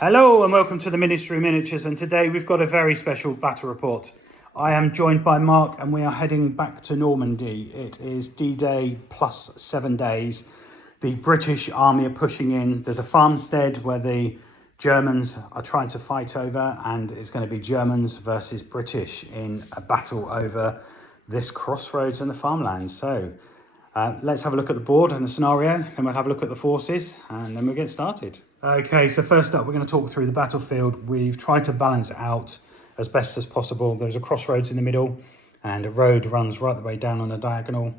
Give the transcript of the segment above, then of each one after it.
Hello and welcome to the Ministry Miniatures, and today we've got a very special battle report. I am joined by Mark and we are heading back to Normandy. It is D-Day plus 7 days. The British army are pushing in. There's a farmstead where the Germans are trying to fight over, and it's going to be Germans versus British in a battle over this crossroads and the farmlands. So let's have a look at the board and the scenario, then we'll have a look at the forces, and then we'll get started. Okay, so first up, we're going to talk through the battlefield. We've tried to balance it out as best as possible. There's a crossroads in the middle, and a road runs right the way down on a diagonal.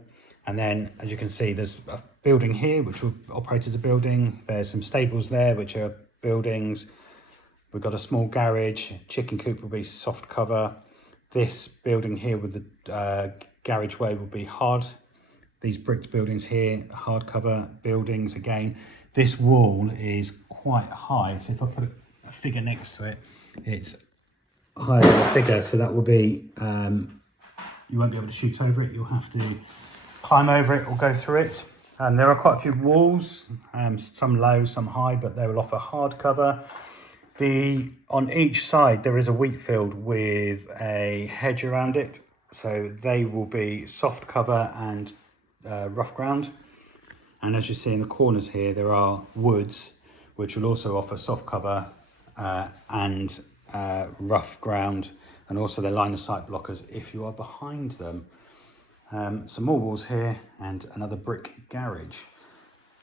And then, as you can see, there's a building here, which will operate as a building. There's some stables there, which are buildings. We've got a small garage. Chicken coop will be soft cover. This building here with the garageway will be hard. These bricked buildings here, hardcover buildings again. This wall is quite high, so if I put a figure next to it, it's higher than the figure, so that will be, you won't be able to shoot over it, you'll have to climb over it or go through it. And there are quite a few walls, some low, some high, but they will offer hardcover. On each side there is a wheat field with a hedge around it, so they will be soft cover and rough ground. And as you see in the corners here, there are woods which will also offer soft cover and rough ground, and also the line of sight blockers if you are behind them. Some more walls here and another brick garage.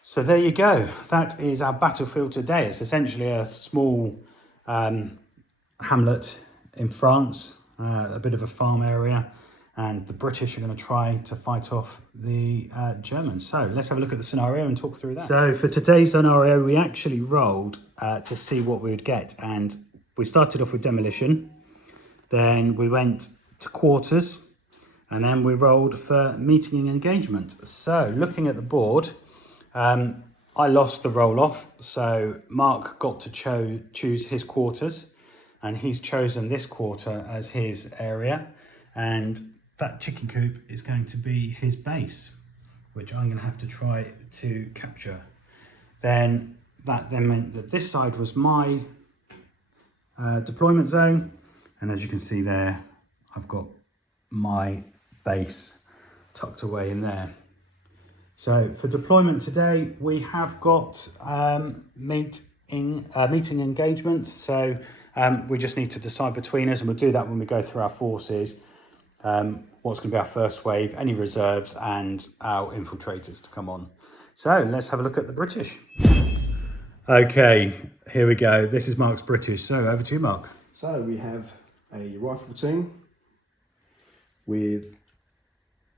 So there you go, that is our battlefield today. It's essentially a small hamlet in France, a bit of a farm area, and the British are going to try to fight off the Germans. So let's have a look at the scenario and talk through that. So for today's scenario, we actually rolled to see what we would get. And we started off with demolition. Then we went to quarters. And then we rolled for meeting and engagement. So looking at the board, I lost the roll off. So Mark got to choose his quarters. And he's chosen this quarter as his area. And that chicken coop is going to be his base, which I'm going to have to try to capture. Then that meant that this side was my deployment zone. And as you can see there, I've got my base tucked away in there. So for deployment today, we have got meeting engagement. So we just need to decide between us, and we'll do that when we go through our forces. What's going to be our first wave, any reserves, and our infiltrators to come on. So let's have a look at the British. Okay, here we go. This is Mark's British. So over to you, Mark. So we have a rifle platoon with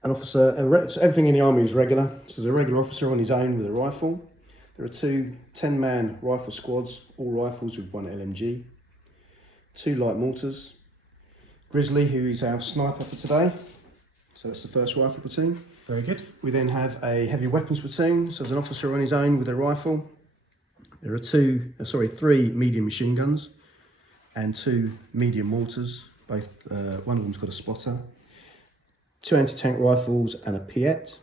an officer. So everything in the army is regular. So there's a regular officer on his own with a rifle. There are two 10-man rifle squads, all rifles with one LMG. 2 light mortars. Grizzly, who is our sniper for today. So that's the first rifle platoon. Very good. We then have a heavy weapons platoon. So there's an officer on his own with a rifle. There are 3 medium machine guns and 2 medium mortars. Both, one of them's got a spotter. 2 anti-tank rifles and a Piet.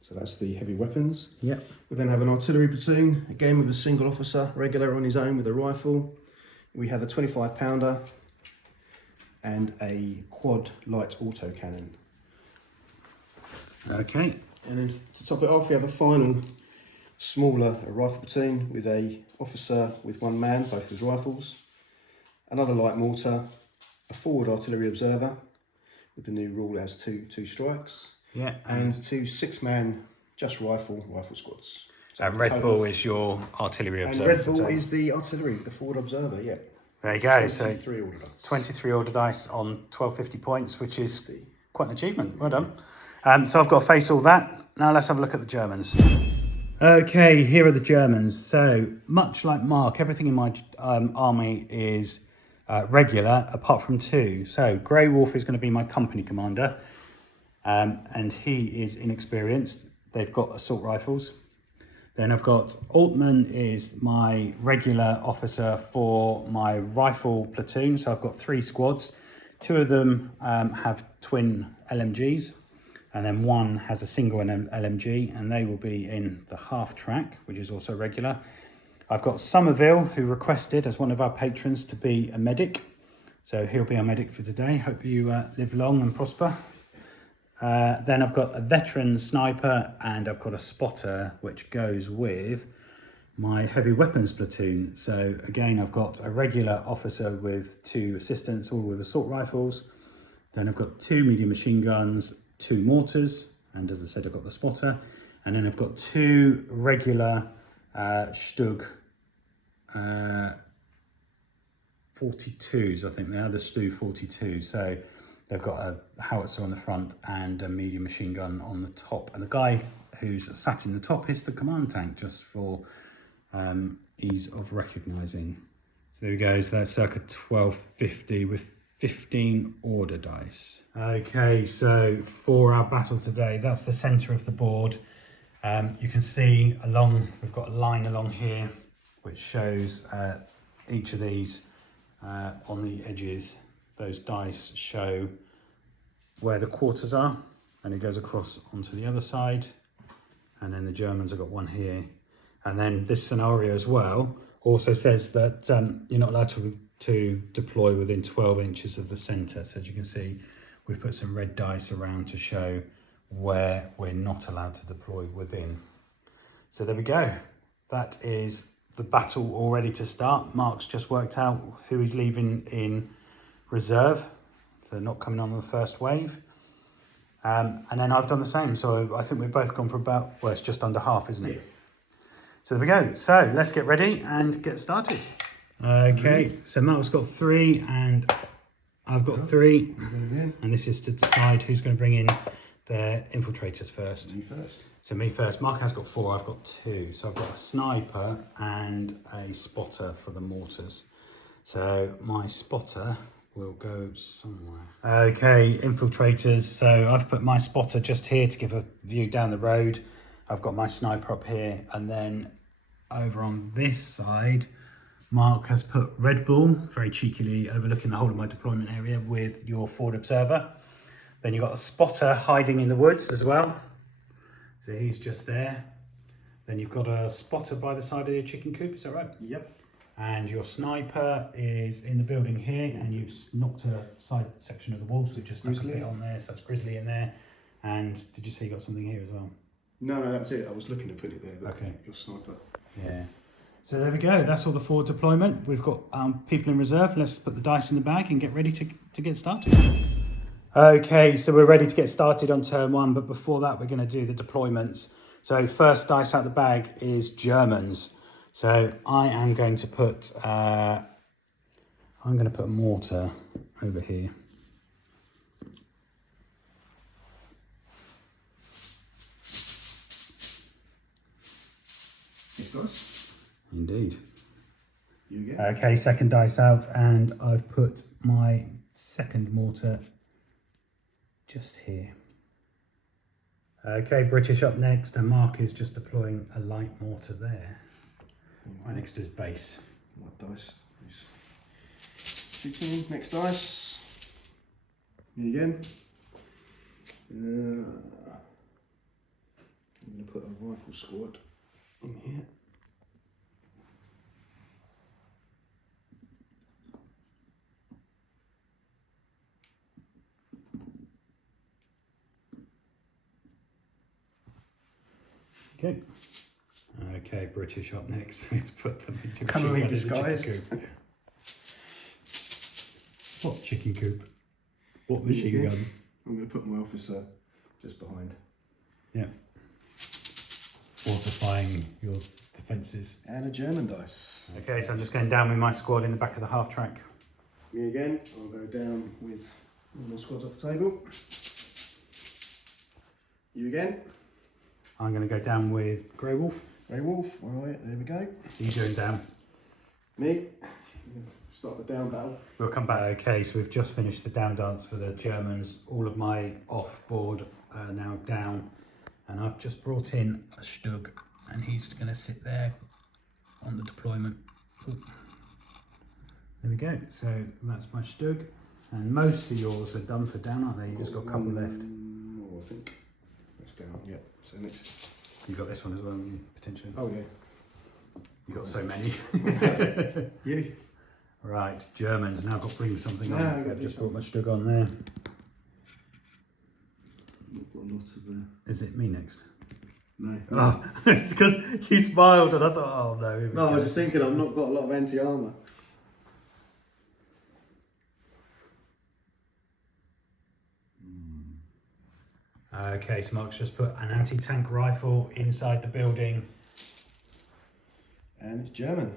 So that's the heavy weapons. Yep. We then have an artillery platoon, again with a single officer, regular on his own with a rifle. We have a 25 pounder and a quad light auto cannon. Okay. And then to top it off, we have a final smaller rifle platoon with a officer with 1 man, both with rifles, another light mortar, a forward artillery observer with the new rule as two strikes, Yeah. and 2 6-man just rifle squads. So Red Bull is your artillery observer. and Red Bull is the artillery, the forward observer. Yeah. There you go. So 23 order dice. 23 order dice on 1250 points, which is quite an achievement. Well done. So I've got to face all that. Now let's have a look at the Germans. Okay, here are the Germans. So much like Mark, everything in my army is regular, apart from 2. So Grey Wolf is going to be my company commander, and he is inexperienced. They've got assault rifles. Then I've got Altman is my regular officer for my rifle platoon. So I've got 3 squads. 2 of them have twin LMGs, and then 1 has a single LMG, and they will be in the half track, which is also regular. I've got Somerville, who requested as one of our patrons to be a medic. So he'll be our medic for today. Hope you live long and prosper. Then I've got a veteran sniper and I've got a spotter, which goes with my heavy weapons platoon. So again, I've got a regular officer with 2 assistants, all with assault rifles. Then I've got 2 medium machine guns, 2 mortars, and as I said, I've got the spotter. And then I've got 2 regular Stug 42s, I think they are, the Stu 42. So they've got a howitzer on the front and a medium machine gun on the top. And the guy who's sat in the top is the command tank, just for ease of recognising. So there we go, so that's circa 1250 with 15 order dice. Okay, so for our battle today, that's the centre of the board. You can see we've got a line along here which shows each of these on the edges. Those dice show where the quarters are, and it goes across onto the other side. And then the Germans have got one here. And then this scenario as well also says that you're not allowed to deploy within 12 inches of the centre. So as you can see, we've put some red dice around to show where we're not allowed to deploy within. So there we go. That is the battle all ready to start. Mark's just worked out who he's leaving in reserve. So not coming on the first wave. And then I've done the same. So I think we've both gone for about, well, it's just under half, isn't it? So there we go. So let's get ready and get started. Okay, so Mark's got 3 and I've got 3. And this is to decide who's going to bring in their infiltrators first. Me first. So me first. Mark has got 4, I've got 2. So I've got a sniper and a spotter for the mortars. So my spotter will go somewhere. Okay, infiltrators. So I've put my spotter just here to give a view down the road. I've got my sniper up here, and then over on this side, Mark has put Red Bull, very cheekily overlooking the whole of my deployment area with your forward observer. Then you've got a spotter hiding in the woods as well. So he's just there. Then you've got a spotter by the side of your chicken coop, is that right? Yep. And your sniper is in the building here, and you've knocked a side section of the wall, so just stuck a bit on there, so that's Grizzly in there. And did you say you got something here as well? No, that was it. I was looking to put it there, but okay. Your sniper. Yeah. So there we go. That's all the forward deployment. We've got people in reserve. Let's put the dice in the bag and get ready to get started. Okay, so we're ready to get started on turn 1, but before that, we're going to do the deployments. So first dice out the bag is Germans. So I am going to put a mortar over here. Dice. Indeed. You again. Okay, second dice out, and I've put my second mortar just here. Okay, British up next, and Mark is just deploying a light mortar there, right next to his base. What dice is shooting? Next dice. Me again. I'm going to put a rifle squad in here. Okay. Okay, British up next. Let's put them into Cunningly chicken disguised. coop. What chicken coop? What machine gun? I'm going to put my officer just behind. Yeah. Fortifying your defences. And a German dice. Okay, so I'm just going down with my squad in the back of the half track. Me again. I'll go down with all my squads off the table. You again. I'm going to go down with Grey Wolf. Grey Wolf. All right, there we go. What are you doing down? Me. Start the down battle. We'll come back. Okay, so we've just finished the down dance for the Germans. All of my off-board are now down. And I've just brought in a Stug, and he's going to sit there on the deployment. Ooh. There we go. So that's my Stug. And most of yours are done for down, aren't they? You've just got a couple left. Oh, I think that's down. Yeah. So next. You've got this one as well, potentially. Oh yeah. You got so many. You? Right, Germans now got to bring something No, on. we've got I've to just do brought my stug on there. We've got a lot of... Is it me next? No. Oh, it's because you smiled and I thought, oh no. Here we No, I go. was just thinking I've not got a lot of anti-armour. Okay, so Mark's just put an anti-tank rifle inside the building. And it's German.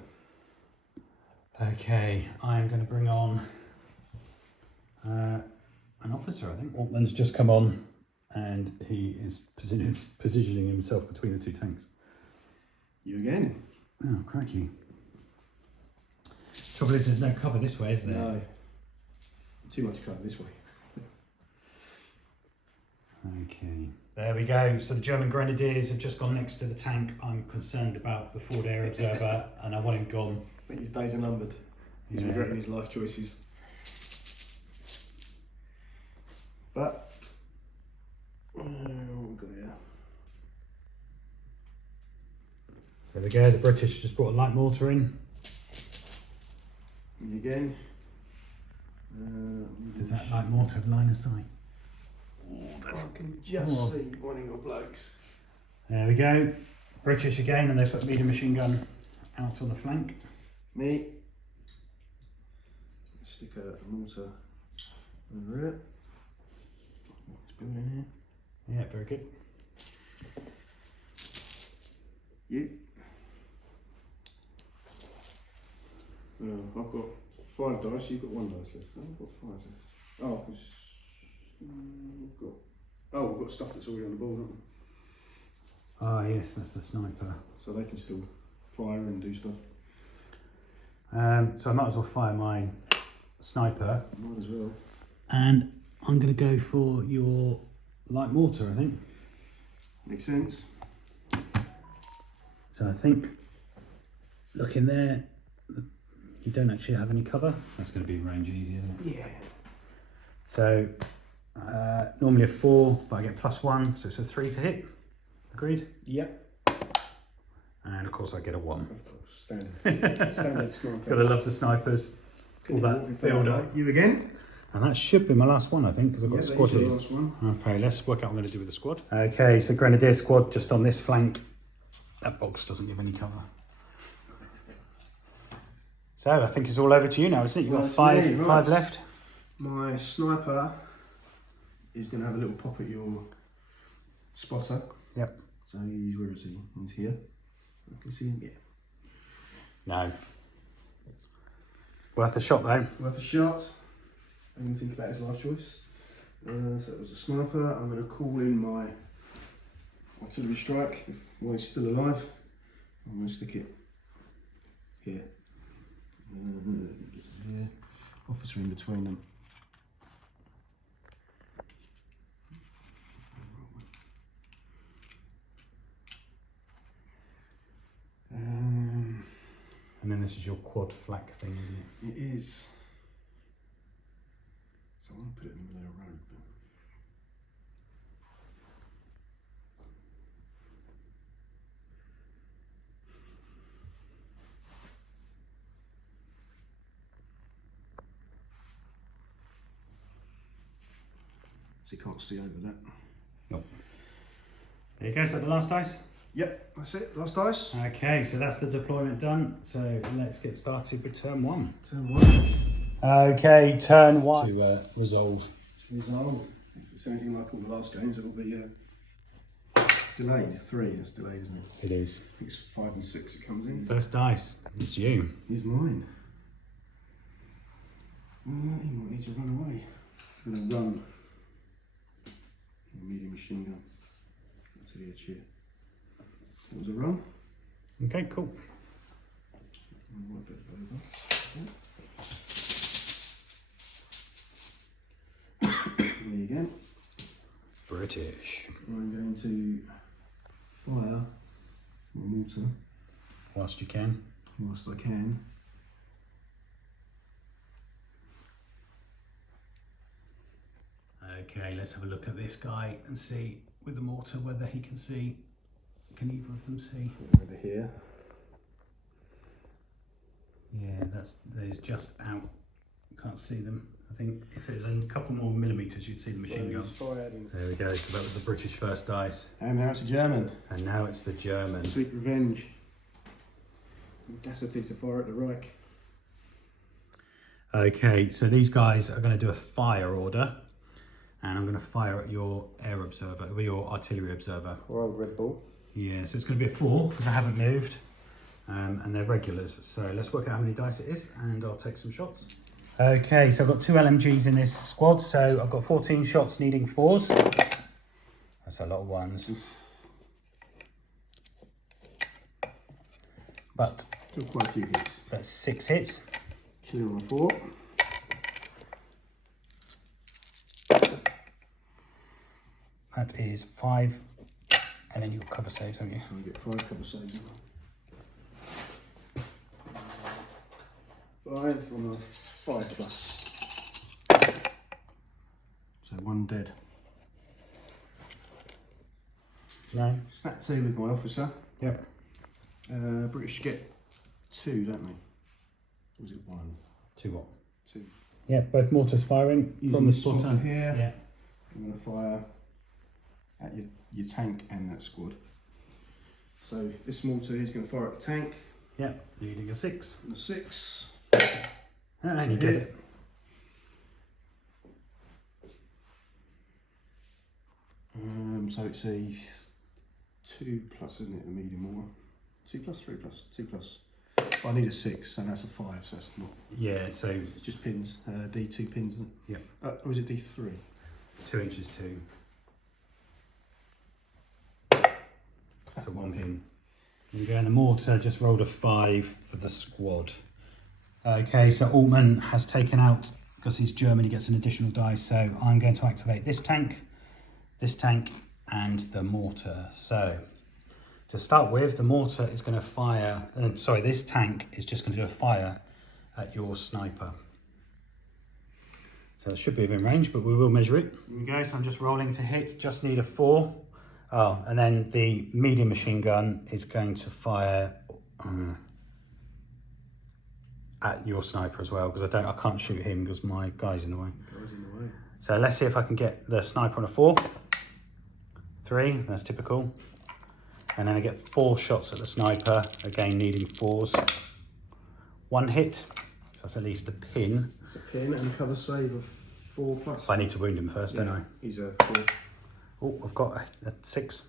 Okay, I'm going to bring on an officer, I think. Altman's just come on and he is positioning himself between the two tanks. You again? Oh, crikey. Trouble is, there's no cover this way, is there? No. Too much cover this way. Okay, there we go. So the German grenadiers have just gone next to the tank. I'm concerned about the forward air observer and I want him gone. I think his days are numbered. He's regretting his life choices. But, what have we got here? There we go, the British just brought a light mortar in. And again. Does that light mortar have line of sight? I can just see one of your blokes. There we go. British again, and they put medium machine gun out on the flank. Me. Stick a mortar over it. This building here. Yeah, very good. You. I've got 5 dice, you've got 1 dice left. I've got 5 left. Oh, we've got stuff that's already on the board, haven't we? Ah, yes, that's the sniper. So they can still fire and do stuff. So I might as well fire my sniper. Might as well. And I'm going to go for your light mortar, I think. Makes sense. So I think, look in there, you don't actually have any cover. That's going to be range easy, isn't it? Yeah. So normally a 4, but I get +1, so it's a 3 to hit. Agreed? Yep. And of course I get a 1. Of course, standard. Standard sniper. Gotta love the snipers. All that build up. You again? And that should be my last one, I think, because I've got a squad that is here. your last one. Okay, let's work out what I'm going to do with the squad. Okay, so Grenadier squad just on this flank. That box doesn't give any cover. So I think it's all over to you now, isn't it? You've got five left. My sniper is going to have a little pop at your spotter. Yep. So where is he? He's here. I can see him. Yeah. No. Worth a shot though. Worth a shot. I didn't think about his life choice. So it was a sniper. I'm going to call in my artillery strike while he's still alive. I'm going to stick it here. Yeah. Officer in between them. And then this is your quad flak thing, isn't it? It is. So I want to put it in the middle of the road. But... So you can't see over that. Nope. There you go, is that the last dice? Yep, that's it, last dice. Okay, so that's the deployment done. So let's get started with turn 1. Turn 1. Okay, turn 1. To resolve. Resolve. If it's anything like all the last games, it'll be delayed. 3, it's delayed, isn't it? It is. I think it's 5 and 6 it comes in. First dice, it's you. Here's mine. He might need to run away. I'm going to run. Medium machine gun. To the edge here. That was a run. Okay, cool. Me again. British. I'm going to fire my mortar Whilst you can. whilst I can. Okay, let's have a look at this guy and see with the mortar whether he can see. Can either of them see? Over here. Yeah, there's just out. Can't see them. I think if it was a couple more millimetres, you'd see the machine gun. There we go. So that was the British first dice. And now it's a German. And now it's the German. Sweet revenge. Audacity to fire at the Reich. Okay, so these guys are going to do a fire order, and I'm going to fire at your air observer, or your artillery observer. Or old Red Bull. Yeah, so it's going to be a 4 because I haven't moved, and they're regulars. So let's work out how many dice it is, and I'll take some shots. Okay, so I've got 2 LMGs in this squad, so I've got 14 shots needing 4s. That's a lot of 1s. But still quite a few hits. That's 6 hits. Clear on a 4. That is 5, and then you've got cover saves, haven't you? So I get 5 cover saves. 5 on a 5 plus. So 1 dead. No. Snap 2 with my officer. Yep. British get 2, don't they? Or was it 1? 2 what? 2. Yeah, both mortars firing Using from the spotter spotter here. Yeah. I'm going to fire at your tank and that squad. So this mortar is going to fire at the tank. Yeah, needing a 6. And a 6. And you get it. So it's a 2 plus, isn't it? A medium mortar. 2 plus, 3 plus, 2 plus. I need a 6, and that's a 5, so it's not. Yeah, so It's just pins. D2 pins, isn't it? Yeah. Or is it D3? 2 inches 2. So 1 pin. There you go, and the mortar just rolled a 5 for the squad. Okay, so Altman has taken out, because he's German, he gets an additional die, so I'm going to activate this tank, and the mortar. So to start with, the mortar is going to fire, this tank is just going to do a fire at your sniper. So it should be within range, but we will measure it. Here we go, so I'm just rolling to hit, just need a 4. Oh, and then the medium machine gun is going to fire at your sniper as well, because I can't shoot him because my guy's in the way. So let's see if I can get the sniper on a 4. 3, that's typical. And then I get 4 shots at the sniper, again needing 4s. 1 hit, so that's at least a pin. It's a pin and a cover save of 4 plus. But I need to wound him first, don't I? He's a 4. Oh, I've got a 6.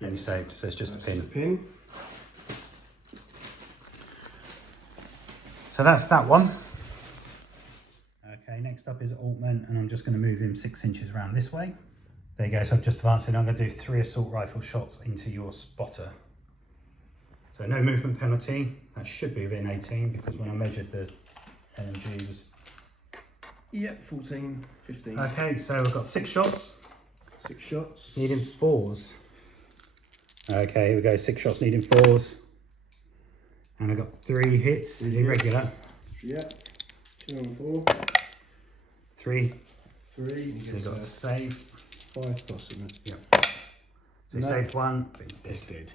And he saved, so it's just a pin. Just a pin. So that's that one. Okay, next up is Altman, and I'm just going to move him 6 inches around this way. There you go, so I've just advanced and I'm going to do 3 assault rifle shots into your spotter. So no movement penalty, that should be within 18 because when I measured the LMG was... Yep, 14, 15. Okay, so I've got 6 shots. 6 shots. Needing 4s. Okay, here we go, 6 shots needing 4s. And I've got 3 hits, is irregular. Yep, 2 and 4. 3. 3, So you've got a save. 5 plus, isn't it? Yep. So you saved 1, but it's dead. It's dead.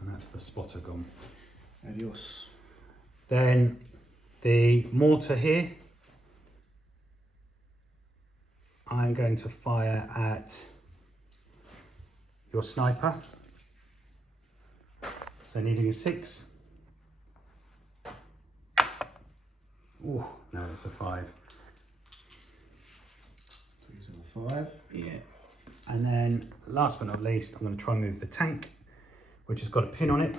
And that's the spotter gone. Adios. Then the mortar here, I'm going to fire at your sniper. So needing a 6. Oh, no, it's a 5. So he's on a 5. Yeah. And then last but not least, I'm going to try and move the tank, which has got a pin on it.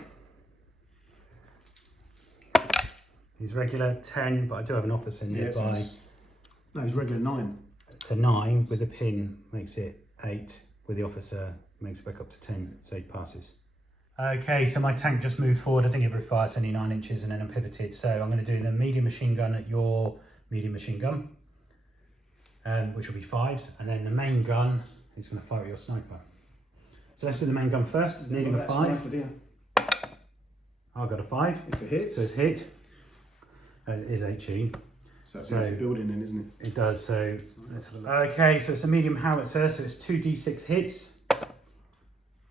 He's regular 10, but I do have an officer nearby. No, he's regular 9. So 9 with a pin makes it 8, with the officer makes it back up to 10, so he passes. Okay, so my tank just moved forward. I think it fires only 9 inches and then I'm pivoted. So I'm going to do the medium machine gun at your medium machine gun, which will be 5s. And then the main gun is going to fire at your sniper. So let's do the main gun first, needing a 5. I've got a 5. It's a hit. So it's hit. It is HE. So that's the building then, isn't it? It does, so let's have a look. Okay, so it's a medium howitzer, so it's 2d6 hits.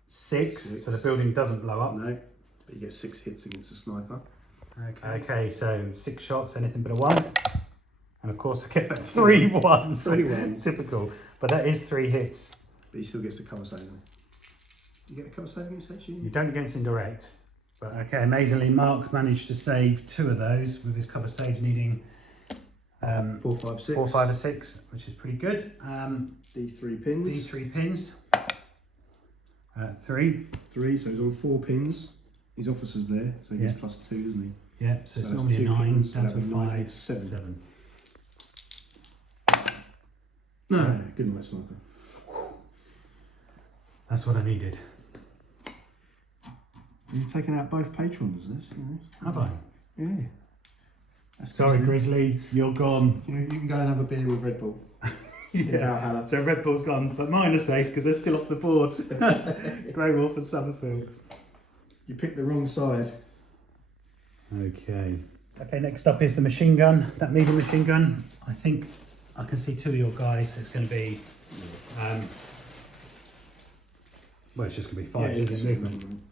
6, so the building doesn't blow up. No, but you get 6 hits against a sniper. Okay, so 6 shots, anything but a 1. And of course I get the 3 ones. 3 ones. Typical. But that is 3 hits. But he still gets the cover save. You get a cover save against that You don't against indirect. But okay, amazingly Mark managed to save 2 of those with his cover saves needing 4, 5, 6. 4, 5 or 6, which is pretty good. D3 pins. D3 pins. 3. 3, so he's on 4 pins. His officer's there, so he gets +2, doesn't he? Yeah, so it's that's normally a 2 9, pins, down so to a that'd be 9, 5, 8, 7. 7. No, good night, sniper. That's what I needed. You've taken out both patrons, this. Have I? Yeah. That's Sorry, good. Grizzly, you're gone. You can go and have a beer with Red Bull. Yeah. So Red Bull's gone, but mine are safe because they're still off the board. Grey Wolf and Summerfield. You picked the wrong side. Okay. Okay, next up is the machine gun. That medium machine gun. I think I can see 2 of your guys. It's going to be, well, it's just going to be 5 isn't it, movement.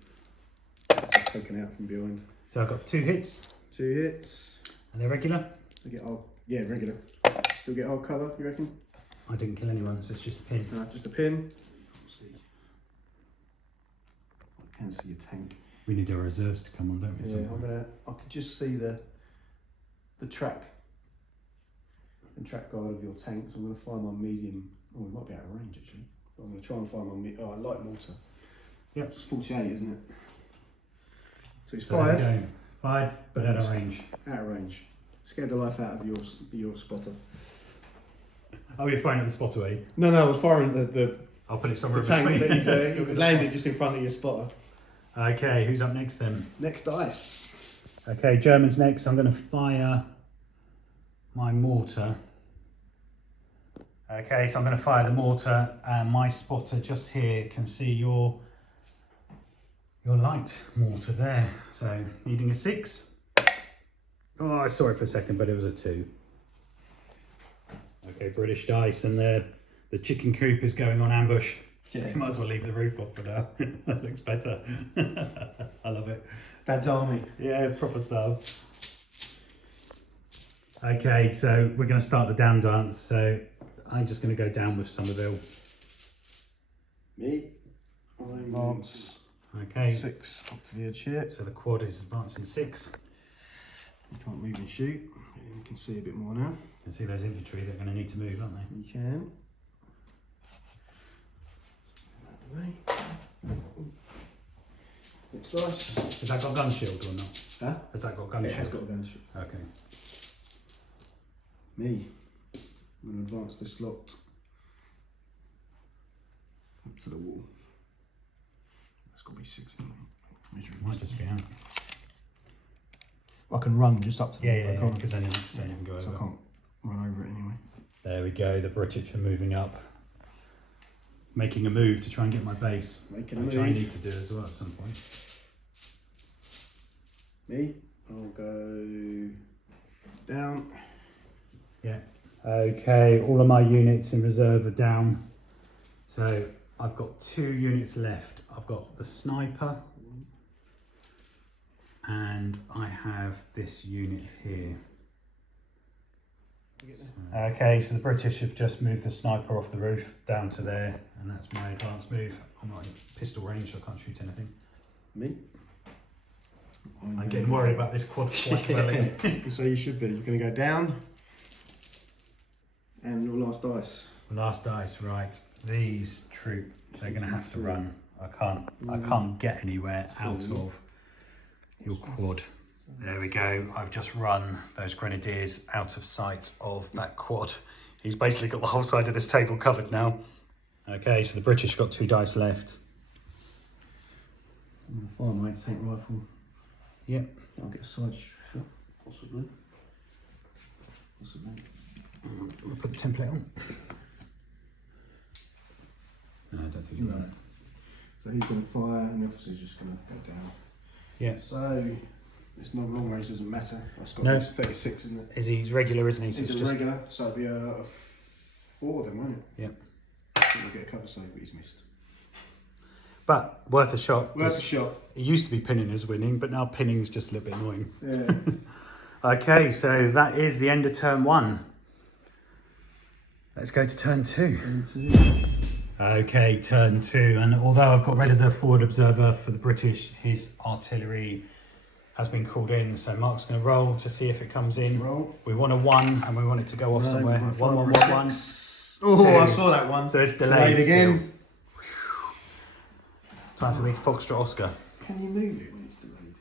Taken out from behind. So I've got 2 hits. 2 hits. Are they regular? I get our, yeah, regular. Still get our cover, you reckon? I didn't kill anyone, so it's just a pin. No, just a pin. Let's see. I can see your tank. We need our reserves to come on, don't we? Yeah, I can just see the track and track guide of your tank, so I'm going to fire my medium. Oh, we might be out of range actually. But I'm going to try and fire my light mortar. Yeah. It's 48, isn't it? So he's So there we fired. go. Fired, but out of range. Out of range. Scared the life out of your spotter. Oh, you're firing at the spot away? No, I was firing the I'll put it somewhere tank between. that he's landed just in front of your spotter. Okay, who's up next then? Next dice. Okay, German's next. I'm going to fire my mortar. Okay, so I'm going to fire the mortar, and my spotter just here can see your light mortar there. So needing a 6. Oh, I saw it for a second, but it was a 2. Okay, British dice, and the chicken coop is going on ambush. Yeah. Might as well leave the roof off for now. That looks better. I love it. Dad's army. Yeah, proper style. Okay, so we're going to start the down dance. So I'm just going to go down with Somerville. Me. I advance. Okay. 6 up to the edge here. So the quad is advancing 6. You can't move and shoot. You can see a bit more now. You can see those infantry, they're going to need to move, aren't they? You can. Next dice. Has that got gun shield or not? Huh? Has that got gun It shield? has got a gun shield. Okay. Me. I'm going to advance this lot up to the wall. That's got to be 6 in there. Might just be out. I can run just up to the wall. Yeah, I can't, because then you can go so over. I can't run over it anyway. There we go, the British are moving up. Making a move to try and get my base. Making a which move. I need to do as well at some point. Me. I'll go down. Yeah. Okay, all of my units in reserve are down. So I've got 2 units left. I've got the sniper and I have this unit here. Okay, so the British have just moved the sniper off the roof down to there, and that's my advanced move. I'm not in pistol range, so I can't shoot anything. Me. I'm getting worried about this quad flat dwelling. So you should be. You're going to go down. And your last dice. Last dice, right. These troops, they're going to have to run. I can't get anywhere out of your quad. There we go. I've just run those grenadiers out of sight of that quad. He's basically got the whole side of this table covered now. Okay, so the British got 2 dice left. I'm going to fire my anti-tank rifle. Yep. I'll get a side shot, possibly. We'll put the template on. No, I don't think you will. So he's going to fire and the officer's just going to go down. Yeah. So it's not long range, doesn't matter. That's got No. 36, isn't it? He's regular, isn't he? So He's it's a just regular, so it'll be a 4 then, won't it? Yep. He'll get a cover save, but he's missed. but worth a shot. Worth a shot. It used to be pinning as winning, but now pinning's just a little bit annoying. Yeah. Okay, so that is the end of turn 1. Let's go to turn 2. Turn 2. Okay, turn 2. And although I've got rid of the forward observer for the British, his artillery has been called in. So Mark's going to roll to see if it comes in. Roll. We want a 1 and we want it to go off somewhere. 1, 1, 1, 1. Oh, 2. I saw that one. So it's delayed again. Time for me to Foxtrot Oscar. Can you move it when it's delayed?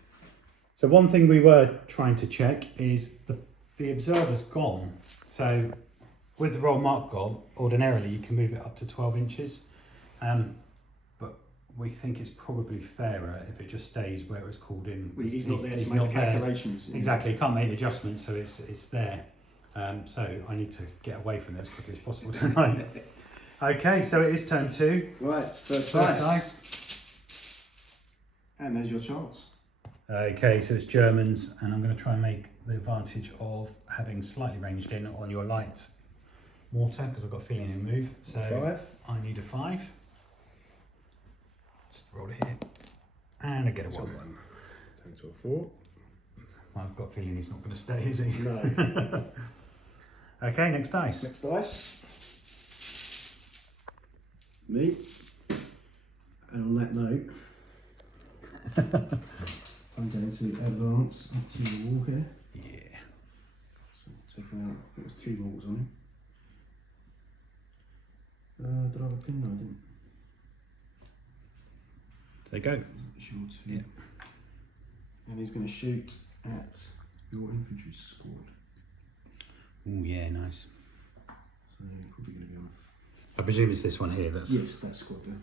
So one thing we were trying to check is the observer's gone. So with the roll Mark got, ordinarily you can move it up to 12 inches. But we think it's probably fairer if it just stays where it was called in. Well, he's not there to make the calculations. Exactly, he can't make the adjustments, so it's there. So I need to get away from this as quickly as possible tonight. Okay, so it is turn 2. Right, first Dice. dice. And there's your chance. Okay, so it's Germans, and I'm going to try and make the advantage of having slightly ranged in on your light mortar, because I've got a feeling it'll move. So 5. I need a 5. Just roll it here. And I get a 1. 10 to a 4. I've got a feeling he's not going to stay, is he? No. Okay, next dice. Next dice. Me. And on that note, I'm going to advance up to the wall here. Yeah. So taking out, I think there's 2 mortars on him. Did I have a pin? No, I didn't. There you go. Sure to. Yeah. And he's going to shoot at your infantry squad. Oh yeah, nice. So probably going to be off. I presume it's this one here. That's Yes, that squad there.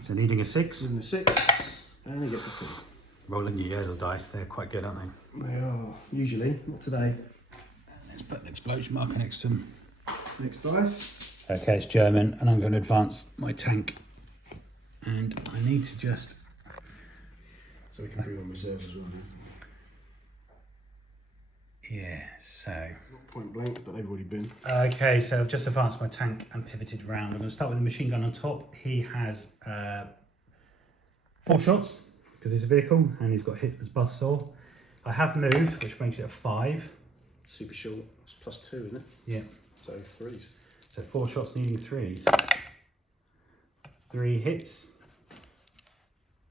So needing a 6. Given a 6, and he gets a 2. Rolling your yellow dice, they're quite good, aren't they? They are, usually, not today. Let's put an explosion marker next to them. Next dice. Okay, it's German, and I'm going to advance my tank. And I need to just... So we can bring on reserves as well now. Yeah, so... Not point blank, but they've already been. Okay, so I've just advanced my tank and pivoted round. I'm going to start with the machine gun on top. He has 4 shots, because it's a vehicle, and he's got hit as buzzsaw. I have moved, which makes it a 5. Super short. It's +2, isn't it? Yeah. So 3s. So 4 shots needing 3s. 3 hits.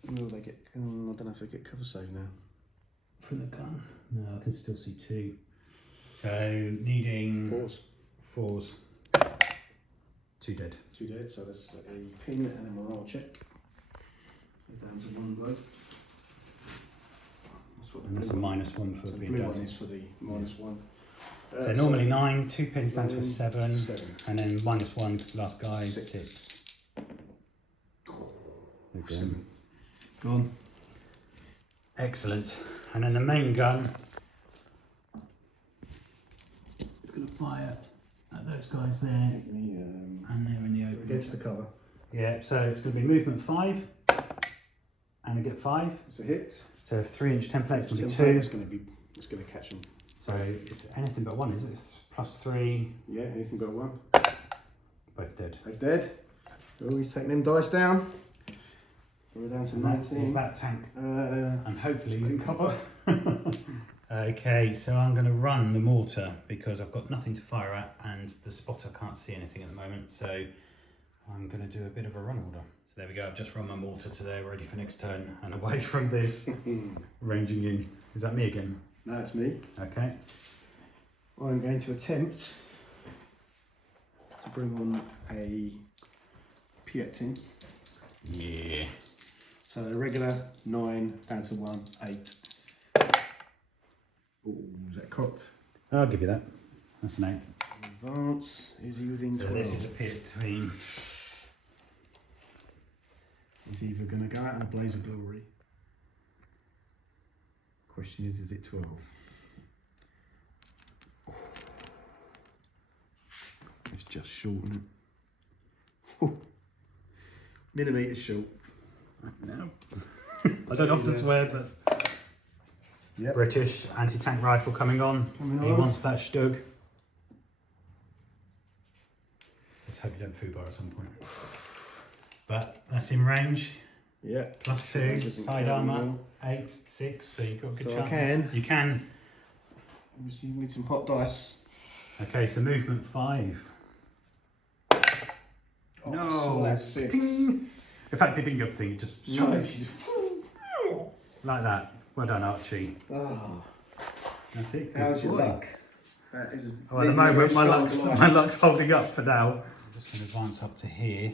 Will they get... I don't know if they get cover save now. From the gun? No, I can still see 2. So needing 4s. 2 dead. 2 dead, so there's a pin and a morale check. So down to 1 blow. That's what And that's a -1 for so the being blue dead. one is for the -1. So normally 9, 2 pins down to a 7, 7. and then -1 because last guy 6. 6. Awesome. Gone. Excellent. And then the main gun is going to fire at those guys there, and they're in the open. Against the cover. Yeah, so it's going to be movement 5, and I get 5. It's a hit. So 3-inch template is going to be 2. It's going to catch them. So it's anything but 1, is it? It's +3. Yeah, anything but 1. Both dead. Both dead. Oh, he's taking them dice down. So we're down to And that 19. is that tank. And hopefully he's in cover. cover. Okay, so I'm going to run the mortar because I've got nothing to fire at and the spotter can't see anything at the moment. So I'm going to do a bit of a run order. So there we go. I've just run my mortar to there, ready for next turn and away from this. Ranging in. Is that me again? No, it's me. Okay. I'm going to attempt to bring on a Piet. Yeah. So a regular 9 down to 1, 8. Oh, is that cocked? I'll give you that. That's an 8. Advance. Is he within 12? So this is a Piet. He's either going to go out in a blaze of glory. Question is it 12? Oh. It's just short, isn't it? Oh. Millimetres short. No. I don't often swear, but Yep. British anti-tank rifle coming on. Coming He on. wants that stug. Let's hope you don't foobar at some point. But that's in range. Yeah. +2, side armour, 8, 6, so you've got a good So chance. I can. You can. Obviously, you need some hot dice. Okay, so movement 5. Oh, No, so that's 6. Ding. In fact, it didn't go ding, it just No. like that. Well done, Archie. Oh, That's it. how's Good your boy. luck? That is Well, at the moment, my luck's holding up for now. I'm just going to advance up to here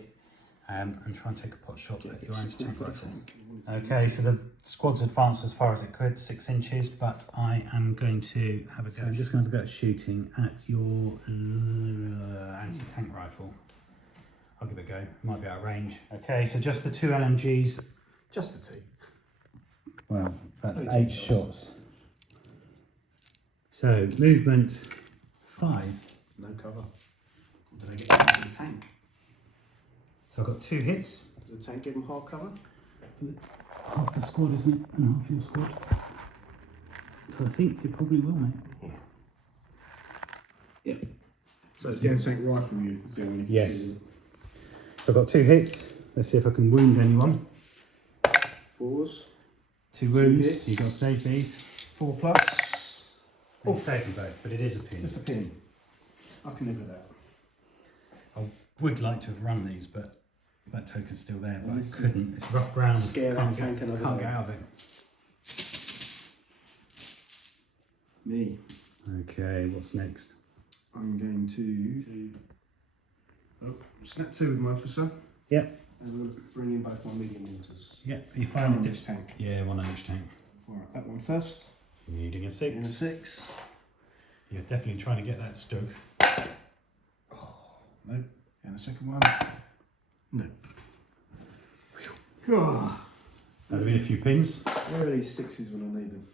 and try and take a pot shot at your anti-tank rifle. Okay, so the squad's advanced as far as it could, 6 inches, but I am going to have a go. So I'm just going to have a go at shooting at your anti-tank rifle. I'll give it a go. Might be out of range. Okay, so just the 2 LMGs. Just the 2. Well, that's 8 8 shots. So movement 5. No cover. Did I get into the tank? So I've got 2 hits. Does the tank give him hard cover? Half the squad, isn't it? And half your squad. So I think it probably will, mate. Yeah. Yep. So it's the anti-tank rifle you see when you can Yes. see So I've got 2 hits. Let's see if I can wound anyone. 4s. 2 wounds. hits. You've got to save these. 4+. Oh, save them both, but it is a pin. Just a pin. I can live with that. I would like to have run these, but that token's still there, but I Need to couldn't. It's rough ground. scare that tank another Can't day. get out of it. Me. Okay, what's next? I'm going to snap 2 with my officer. Yep. And we'll bring in both my medium mortars. Yep, you One find on it. this tank. Yeah, 1 on each tank. Fire that one first. Needing a In a 6. 6. You're definitely trying to get that stug. No. And the second one. No. Oh, There'll be a few pins. where are these 6s when I need them?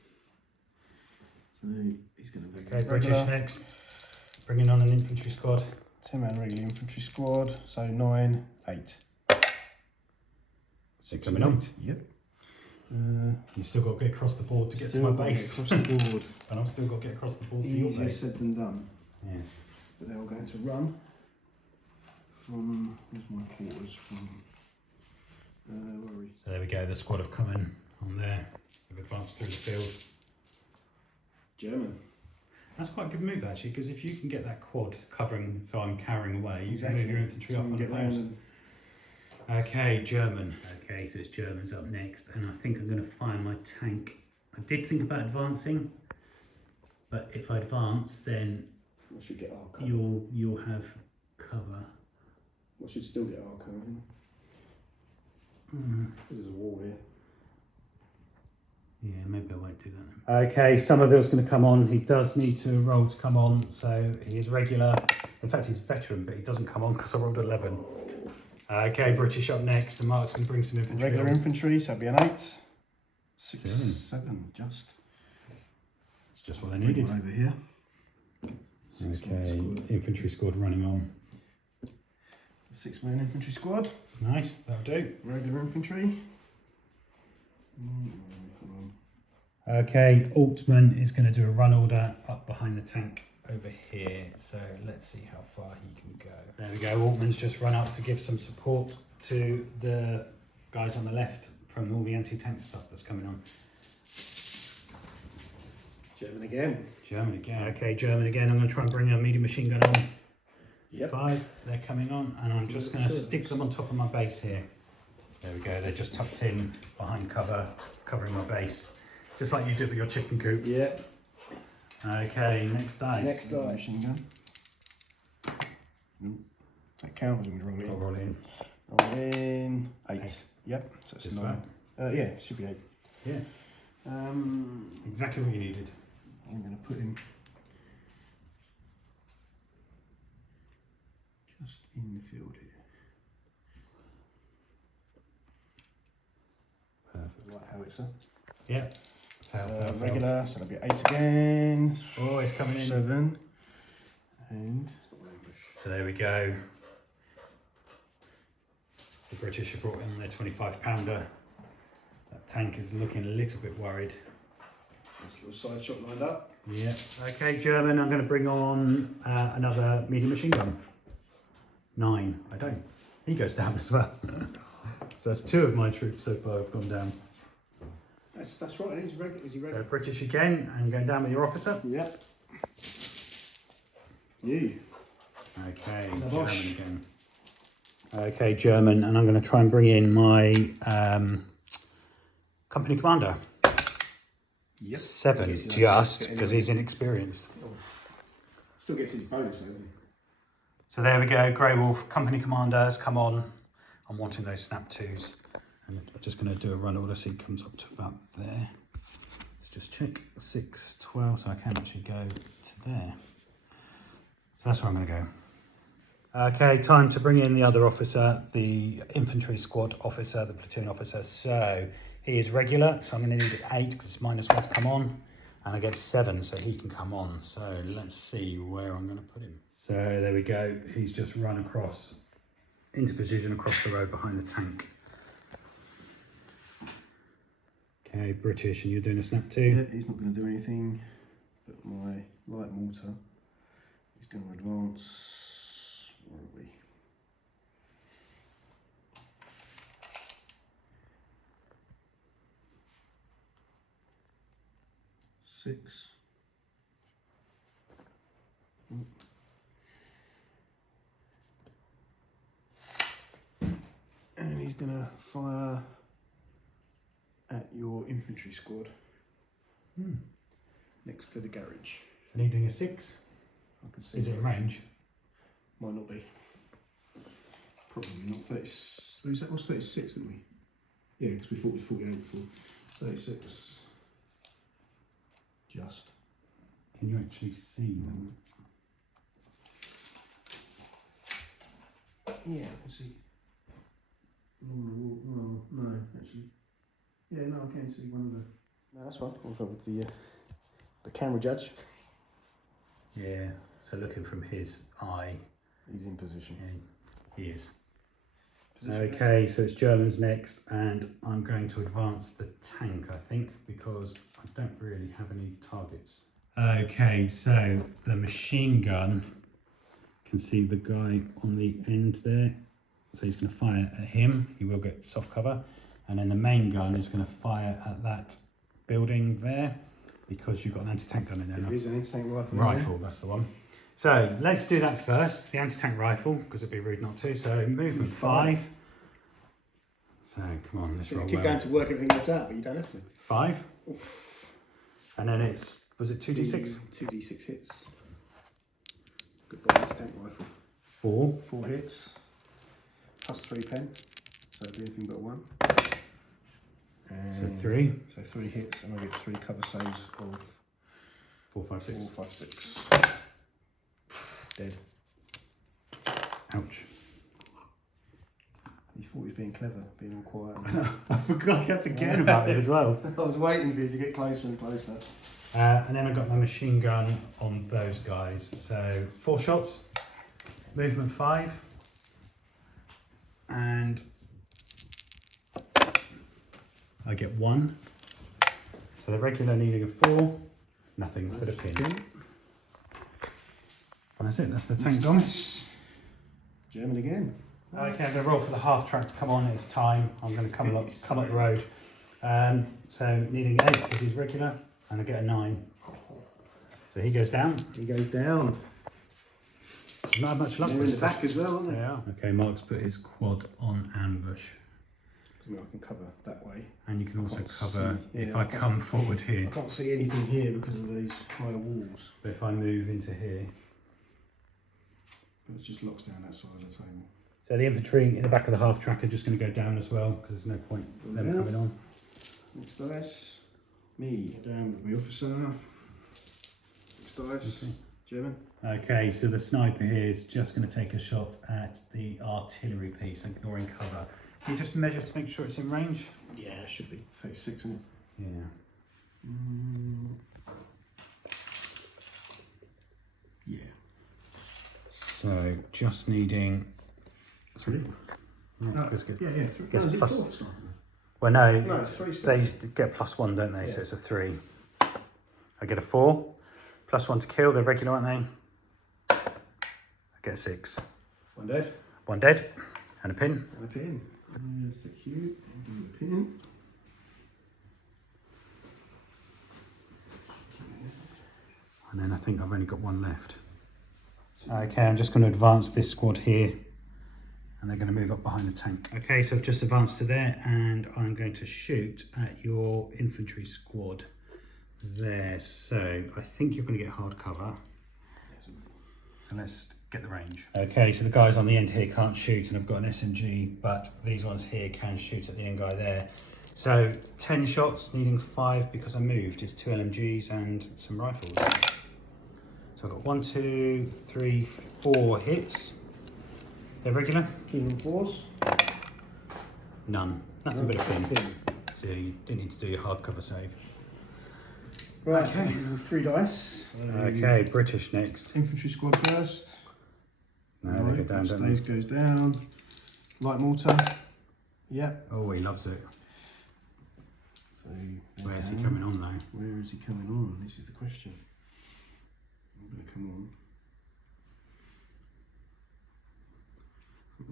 So he's going to be Okay, British next. Bringing on an infantry squad. 10-man regular infantry squad. So 9, 8. 6 coming on. Yep. You've still got to get across the board to get to Still my got to get base. across the board. And I've still got to get across the board to your Easier base. said than done. Yes. But they're all going to run from, where's my quarters from? Where are we? So there we go, the squad have come in on there. They've advanced through the field. German. That's quite a good move actually, because if you can get that quad covering so I'm carrying away, you Exactly. can move your infantry So up we on can the get round post. and Okay, German. Okay, so it's Germans up next, and I think I'm going to fire my tank. I did think about advancing, but if I advance, then I should get our cover. you'll have cover. I should still get our cover. There's a wall here. Yeah, maybe I won't do that then. Okay, Somerville's going to come on. He does need to roll to come on, so he is regular. In fact, he's veteran, but he doesn't come on because I rolled 11. Okay, British up next, and Mark's going to bring some infantry Regular on. infantry, so it'd be an 8. 6, 7. 7, just. It's just what I Bring needed. one over here. Okay, infantry squad running on. 6-man infantry squad. Nice, that'll do. Regular infantry. Okay, Altman is going to do a run order up behind the tank over here. So let's see how far he can go. There we go, Altman's just run up to give some support to the guys on the left from all the anti-tank stuff that's coming on. German again. German again. Okay, German again. I'm going to try and bring a medium machine gun on. Yep. 5, they're coming on, and I'm just going to stick them on top of my base here. There we go, they're just tucked in behind cover, covering my base. Just like you did with your chicken coop. Yep. Okay, next dice. Next dice. Machine gun. That count was going to roll in. I'll roll in. Roll in. 8. Yep. So it's Just 9. Yeah, should be 8. Yeah. Exactly what you needed. I'm going to put him just in the field here. Perfect. Like howitzer. Yeah. Fail. Regular, so that'll be 8 again. Oh, it's coming in. 7. And So there we go. The British have brought in their 25-pounder. That tank is looking a little bit worried. this little side shot lined up. Yeah. Okay, German, I'm going to bring on another medium machine gun. 9. I don't. He goes down as well. So that's 2 of my troops so far have gone down. That's right. He's ready. Is he ready? So British again, and going down with your officer. Yep. You. Okay, The German Bosch. again. Okay, German, and I'm going to try and bring in my company commander. Yep. 7, Yes, just because he's inexperienced. Still gets his bonus, though, doesn't he? So there we go, Grey Wolf, company commander has come on. I'm wanting those snap 2s. And I'm just going to do a run order so he comes up to about there. Let's just check 6, 12, so I can actually go to there. So that's where I'm going to go. Okay, time to bring in the other officer, the infantry squad officer, the platoon officer. So he is regular, so I'm going to need 8 because it's -1 to come on. And I get 7, so he can come on. So let's see where I'm going to put him. So there we go. He's just run across, into position across the road behind the tank. Okay, British, and you're doing a snap 2? Yeah, he's not going to do anything, but my light mortar is going to advance. Where are we? Six. And he's going to fire at your infantry squad next to the garage. And he doing a 6? I can see. Is it in range? Might not be. Probably not. 30. What's 36, didn't we? Yeah, because we thought it was 48 before. 36. Just. Can you actually see them? Yeah, I can see. No, actually. Yeah, no, I can see one of the. No, that's fine. I'll go with the camera judge. Yeah, so looking from his eye, He's in position. yeah, he is. Position. Okay, so it's Germans next, and I'm going to advance the tank, I think, because I don't really have any targets. Okay, so the machine gun, can see the guy on the end there, so he's going to fire at him. He will get soft cover, and then the main gun is going to fire at that building there, because you've got an anti-tank gun in there now. There is an anti-tank rifle. Rifle, that's the one. So let's do that first, the anti-tank rifle, because it'd be rude not to. So movement 5. So come on, let's roll keep well. going to work everything else out, but you don't have to. 5. And then it's, was it 2d6? 2d6 hits. Goodbye, anti-tank rifle. 4. 4 hits. Plus 3 pen. So it'll be anything but 1. And So 3. So 3 hits, and I get 3 cover saves of 4, 5, 6. 4, 5, 6. Dead. Ouch. He thought he was being clever, being all quiet. I kept forgetting about it as well. I was waiting for you to get closer and closer. And then I got my machine gun on those guys. So 4 shots, movement 5, and I get 1. So the regular needing a 4, nothing but a pin. And that's it, that's the tank gone. German again. Okay, I'm going to roll for the half track to come on, it's time. I'm going to come up the road. So needing 8 because he's regular, and I get a 9. So he goes down. He goes down. Not had much luck They're with in the this. back as well, aren't they? Yeah. Okay, Mark's put his quad on ambush. I mean, I can cover that way. And you can also Can't cover, see. Yeah, if I I can't- come forward here, I can't see anything here because of these higher walls. but if I move into here. But it just locks down that side of the table. So the infantry in the back of the half track are just going to go down as well, because there's no point them Yeah. coming on. Next dice. Me. Down with my officer. Next dice. Okay. German. Okay, so the sniper here is just going to take a shot at the artillery piece, ignoring cover. Can you just measure to make sure it's in range? Yeah, it should be. 36, isn't it? Yeah. Yeah. So just needing. Three? Yeah, that's good. Yeah. Three. Guess No, is it plus- four sniper? Well, no, No, it's 3 they stars. get +1, don't they? So Yeah. it's a 3. I get a 4. +1 to kill. They're regular, aren't they? I get a 6. One dead. One dead and a pin. And a pin. There's the cue. Give it a pin. And then I think I've only got one left. Okay, I'm just going to advance this squad here. And they're going to move up behind the tank. Okay, so I've just advanced to there and I'm going to shoot at your infantry squad there. So I think you're going to get hard cover. So let's get the range. Okay, so the guys on the end here can't shoot and I've got an SMG, but these ones here can shoot at the end guy there. So 10 shots, needing 5 because I moved. It's 2 LMGs and some rifles. So I've got 1, 2, 3, 4 hits. They're regular? King and fours. None. Nothing but a pin. So you didn't need to do your hardcover save. Right, Okay. 3 dice. Okay, British next. Infantry squad first. No, they go down, don't they? Goes down. Light mortar. Yep. Oh, he loves it. So Where's he coming on though? Where is he coming on? This is the question. I'm going to come on.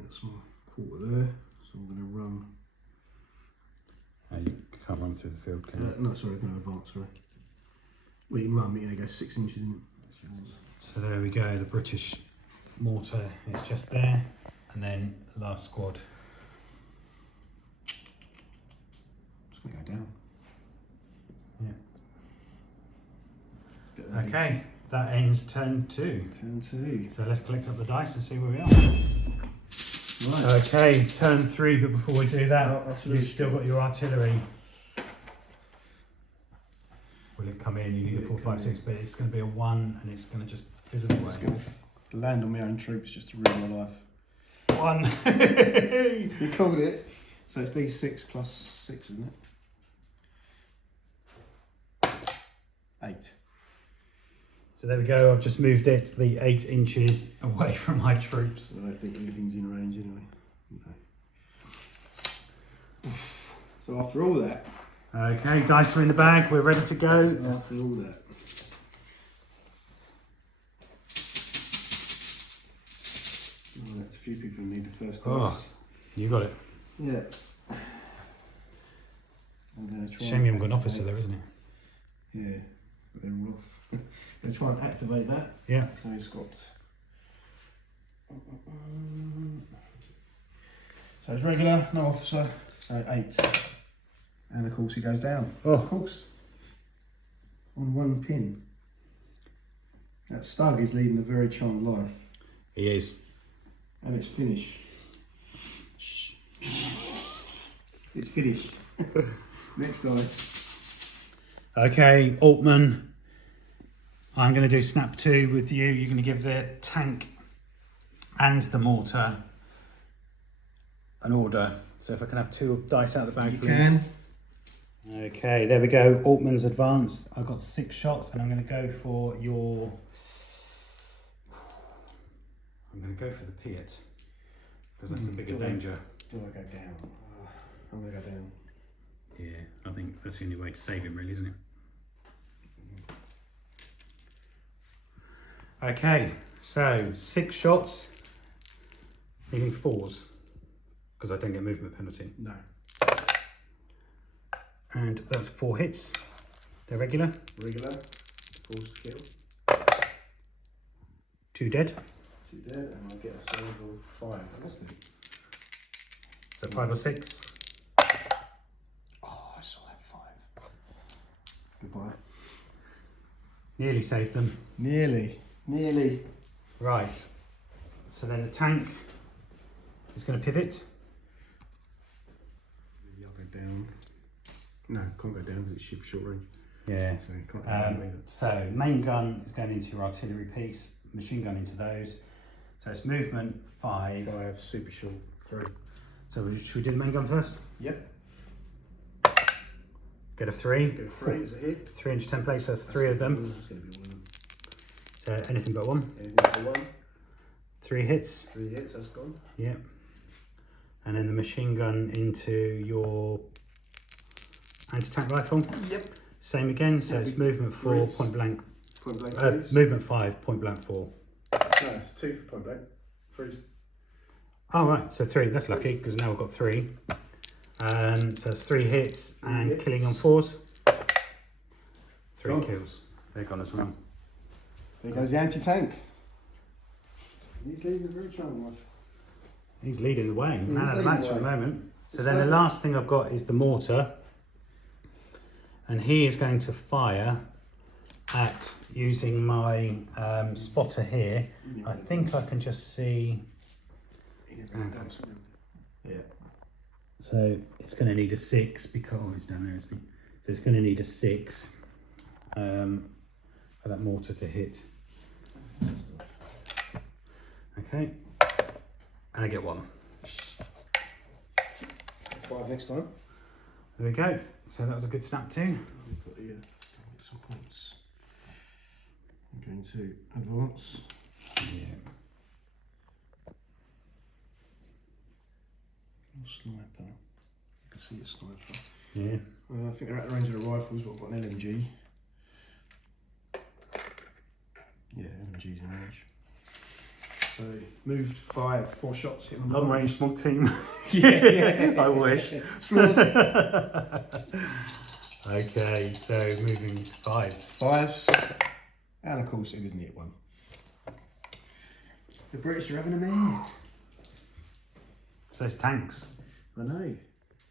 That's my quarter there, so I'm going to run. You can't run through the field, can you? No, sorry, I'm going to advance, sorry. Well, you can run, you're going to go 6 inches in. So there we go, the British mortar is just there. And then the last squad. It's going to go down. Yeah. Okay, that ends turn 2. Turn 2. So let's collect up the dice and see where we are. Right. Okay, turn 3, but before we do that, absolutely. you've still got your artillery. Will it come in? You need a 4, 5, 6, but it's going to be a 1 and it's going to just fizzle away. It's going to land on my own troops just to ruin my life. 1. You called it. So it's these 6 plus 6, isn't it? 8. So there we go, I've just moved it the 8 inches away from my troops. I don't think anything's in range anyway. No. So after all that. Okay, dice are in the bag, we're ready to go. After all that. Oh, that's a few people who need the first dice. Oh, you got it. Yeah. I'm going to try. Shame you haven't got an officer there, isn't it? Yeah, they're all off. I'm going to try and activate that. Yeah. So it's got. So it's regular, no officer, so 8. And of course he goes down. Oh. Of course. On 1 pin. That Stug is leading a very charmed life. He is. And it's finished. Shh. It's finished. Next dice. Okay, Altman. I'm going to do snap 2 with you. You're going to give the tank and the mortar an order. So if I can have 2 dice out of the bag, please. You can. Okay, there we go. Altman's advanced. I've got 6 shots and I'm going to go for your... I'm going to go for the Piat because that's the bigger danger. Do I go down? I'm going to go down. Yeah, I think that's the only way to save him, really, isn't it? Okay, so 6 shots, needing 4s because I don't get movement penalty. No. And that's 4 hits. They're regular. Regular. 4's kill. 2 dead. 2 dead, and I'll get a save of 5. That's the. So 5 or 6. Oh, I saw that 5. Goodbye. Nearly saved them. Nearly. Right. So then the tank is going to pivot. Maybe I'll go down. No, can't go down because it's super short range. Yeah. So you can't go down. So main gun is going into your artillery piece, machine gun into those. So it's movement 5. 5, super short, 3. So should we do the main gun first? Yep. Get a 3. Go 3 is a hit. 3-inch template, so that's 3 of them. It's going to be one of them. So anything but 1. Anything but 1. 3 hits. 3 hits, that's gone. Yep. And then the machine gun into your anti-tank rifle. Yep. Same again, so Yeah, it's movement 4, freeze. point blank. Point blank freeze. Movement 5, point blank 4. No, it's 2 for point blank. Freeze. Oh, right, so 3. That's lucky, because now we've got 3. So it's 3 hits and hits. killing on 4s. 3 Gone. kills. They're gone as well. There goes the anti-tank. He's leading the very strong life. He's leading the way. Man of the leading match the at the way. moment. So then the last thing I've got is the mortar. And he is going to fire at using my spotter here. I think I can just see. Yeah. So it's going to need a 6 because it's down there, isn't it? So it's going to need a 6 for that mortar to hit. Okay, and I get 1. 5 next time. There we go. So that was a good snap too. We've got here, get some points. I'm going to advance. Yeah. Sniper. I can see a sniper. Yeah. I think they're at the range of the rifles, but I've got an LMG. Yeah, LMG's in range. So moved 4 shots, hit on Long range small team. yeah. I wish. Straws. Okay, so moving 5s. 5s. And of course, it doesn't hit 1. The British are having a mare. So it's tanks. I know.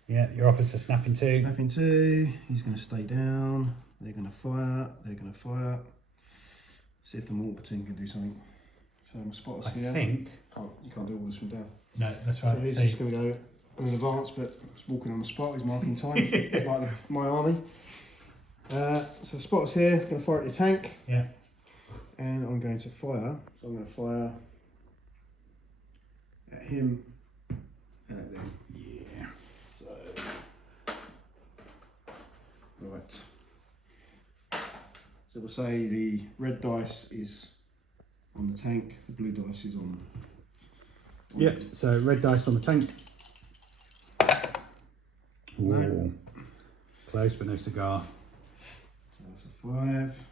Yeah, your officer snapping 2. Snapping 2. He's going to stay down. They're going to fire. They're going to fire. See if the mortar platoon can do something. So my spotter's here. I think. You can't do all this from down. No, that's right. So he's So just going to go in advance, but he's walking on the spot. He's marking time, like my army. So the spotter's here. Going to fire at the tank. yeah. And I'm going to fire. So I'm going to fire at him and at them. Yeah. So, right. So we'll say the red dice is on the tank, the blue dice is on. Yeah, so red dice on the tank. No. Ooh. Close, but no cigar. So that's a 5.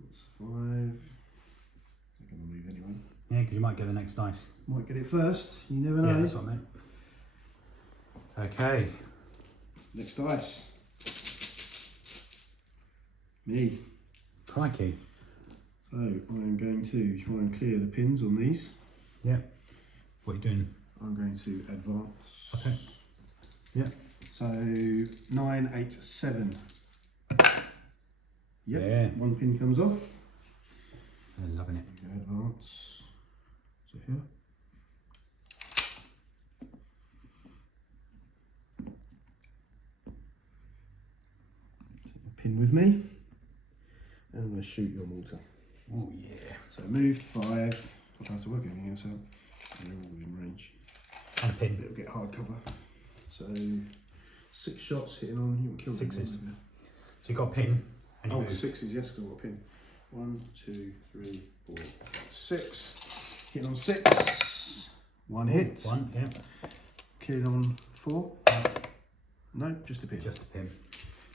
That's a 5. They're going to move anyway. Yeah, because you might get the next dice. Might get it first. You never know. Yeah, that's what I meant. Okay. Next dice. Me. Crikey. So I'm going to try and clear the pins on these. Yeah. What are you doing? I'm going to advance. Okay. Yeah. So 9, 8, 7. Yep. Yeah. 1 pin comes off. I'm loving it. Advance. So here. Take the pin with me. And I'm going to shoot your mortar. Oh yeah. So moved 5. I'll try to work everything else out. They're all within range. Unpin. It'll get hard cover. So 6 shots hitting on. You can kill them. 6s. So you got a pin and you Oh, move. 6s, yes, because I've got a pin. 1, 2, 3, 4, 5, 6. Hitting on 6. 1 hit. 1, yeah. Killing on 4. No, just a pin. Just a pin.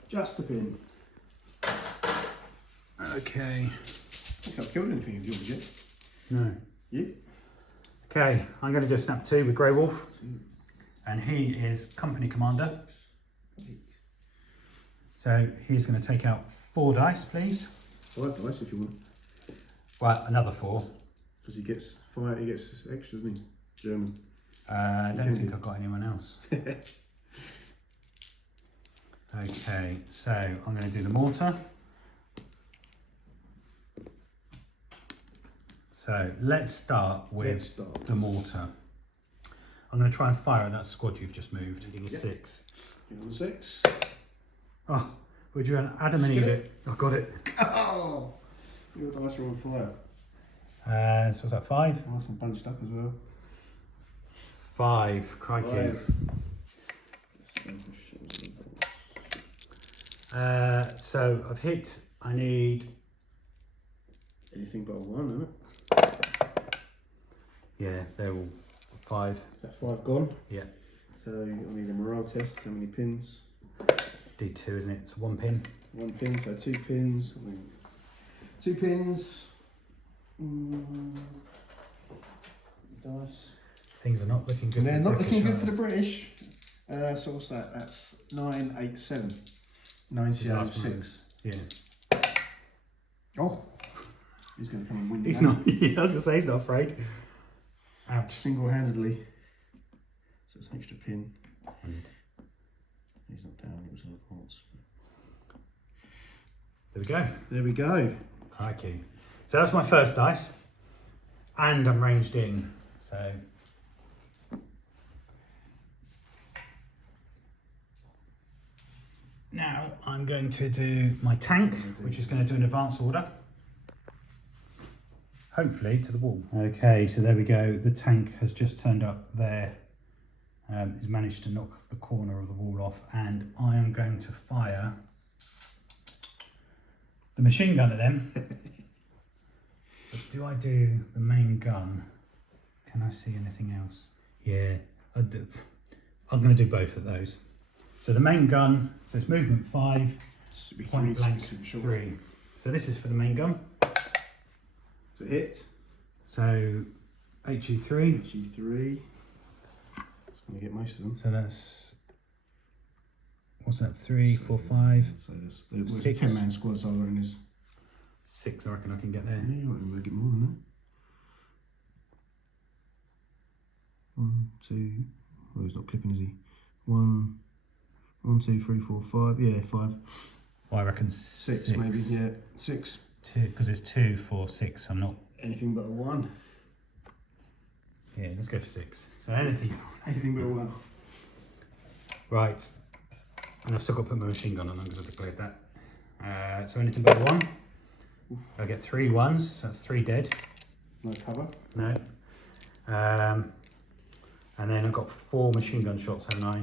Just a pin. Okay. I think I've killed anything of yours yet. No. You? Okay, I'm going to do a snap 2 with Grey Wolf. And he is company commander. 8. So he's going to take out 4 dice, please. 5 dice if you want. Well, another 4. Because he gets 5, he gets extra, doesn't he? German. I don't can think do. I've got anyone else. Okay, so I'm going to do the mortar. So let's start with the mortar. I'm going to try and fire at that squad you've just moved. Hitting a 6. Hitting on 6. Oh, would you Adam and Eve it? I got it. Oh! Your dice are on fire. So was that 5? Nice and bunched up as well. 5, crikey. 5. So I've hit, I need... Anything but a 1, isn't it? Yeah, they're all 5. Is that 5 gone? Yeah. So I need a morale test. How many pins? D2, isn't it? It's 1 pin. 1 pin, so 2 pins. 2 pins. Dice. Things are not looking good. And they're for the not looking British, good for are the British. So what's that? That's 987. they? His last 906. move. Yeah. Oh, he's going to come and win. He's that. not. I was gonna say he's not afraid. Ouch. Single-handedly. So it's an extra pin. He's not down. It was an advance. There we go. There we go. Crikey. So that's my first dice, and I'm ranged in. So. Now I'm going to do my tank, which is going to do an advance order. Hopefully to the wall. Okay, so there we go. The tank has just turned up there. He's managed to knock the corner of the wall off, and I am going to fire the machine gun at them. But do I do the main gun? Can I see anything else? Yeah, I'm going to do both of those. So the main gun, so it's movement 5, point blank 3. So this is for the main gun. So hit. So HE3. HE3. It's going to get most of them. So that's, what's that, 3, 4, 5. So there's 6. 10-man squad, so I reckon there's 6, I reckon I can get there. Yeah, I reckon we'll get more than that. 1, 2. Oh, he's not clipping, is he? 1, 2, 3, 4, 5. Yeah, 5. Well, I reckon 6 maybe. Yeah, 6. 2, because it's 2, 4, 6. I'm not. Anything but a 1. Yeah, let's go for 6. So anything. Anything but a 1. Right. And I've still got to put my machine gun on. I'm going to declare that. So anything but a 1. I get 3 1s. So that's 3 dead. No cover. No. And then I've got 4 machine gun shots, haven't I?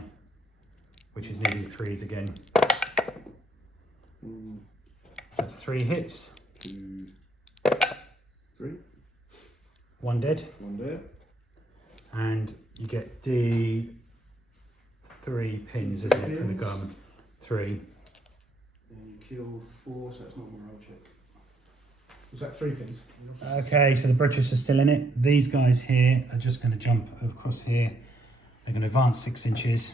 Which is needing 3s again. So that's 3 hits. 2, 3. 1 dead. 1 dead. And you get D3 pins, isn't it, for the gun? 3. And you kill 4, so it's not morale check. Was that 3 pins? Okay, so the British are still in it. These guys here are just going to jump across here. They're going to advance 6 inches.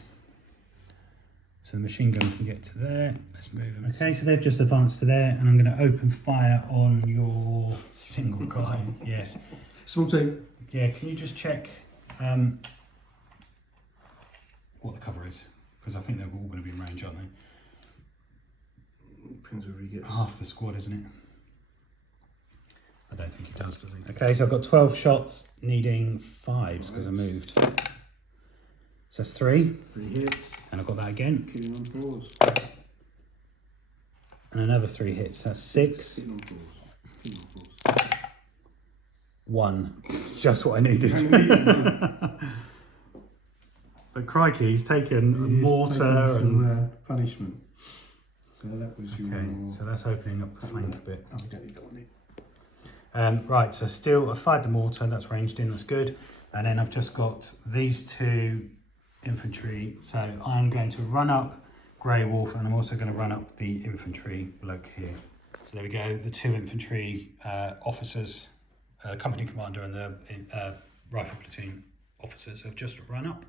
So the machine gun can get to there. Let's move them. Okay, so they've just advanced to there, and I'm going to open fire on your single guy. Yes. Small team. Yeah, can you just check what the cover is? Because I think they're all going to be in range, aren't they? Depends where he gets. Half the squad, isn't it? I don't think he does he? Okay, so I've got 12 shots needing 5s because I moved. So that's 3. 3 hits. And I've got that again. Killing on 4s. And another 3 hits. That's 6. Killing on 4s. Killing on 4s. 1. Just what I needed. But crikey, he's taken a mortar and punishment. So that was your. Okay, so that's opening up the flank a bit. Oh, don't need that one. Right, so still I fired the mortar, that's ranged in, that's good. And then I've just got these 2 infantry. So I'm going to run up Grey Wolf, and I'm also going to run up the infantry bloke here. So there we go, the 2 infantry officers, company commander and the rifle platoon officers have just run up.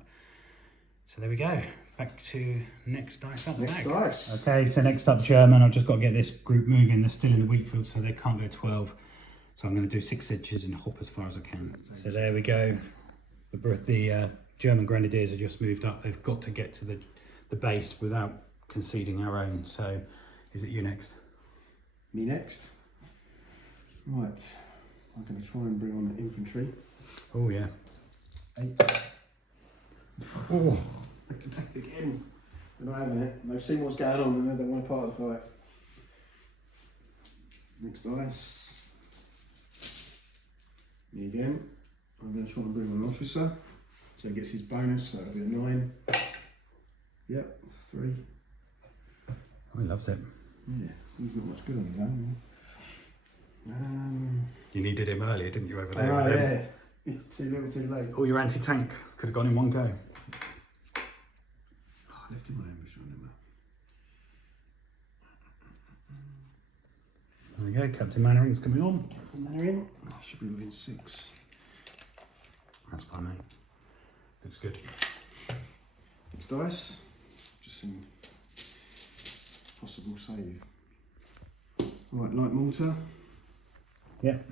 So there we go, back to next dice up. Next dice. Okay, so next up German. I've just got to get this group moving. They're still in the wheat field, so they can't go 12. So I'm going to do 6 inches and hop as far as I can. So there we go. The German grenadiers have just moved up. They've got to get to the base without conceding our own. So is it you next? Me next. Right. I'm going to try and bring on the infantry. Oh yeah. 8. Oh. Back again. They're not having it. They've seen what's going on and they don't want a part of the fight. Next dice. Me again. I'm going to try and bring on an officer. So he gets his bonus, so that'll be a 9. Yep, 3. Oh, he loves it. Yeah, he's not much good on his own. You needed him earlier, didn't you, over there? Oh, with him? yeah. Too little, too late. All your anti-tank could have gone in one go. Oh, I left him on ambush on him. There we go, Captain Mannering's coming on. Captain Mannering. Oh, should be within 6. That's fine, mate. Looks good. Next dice, just some possible save. Right, light mortar. Yep.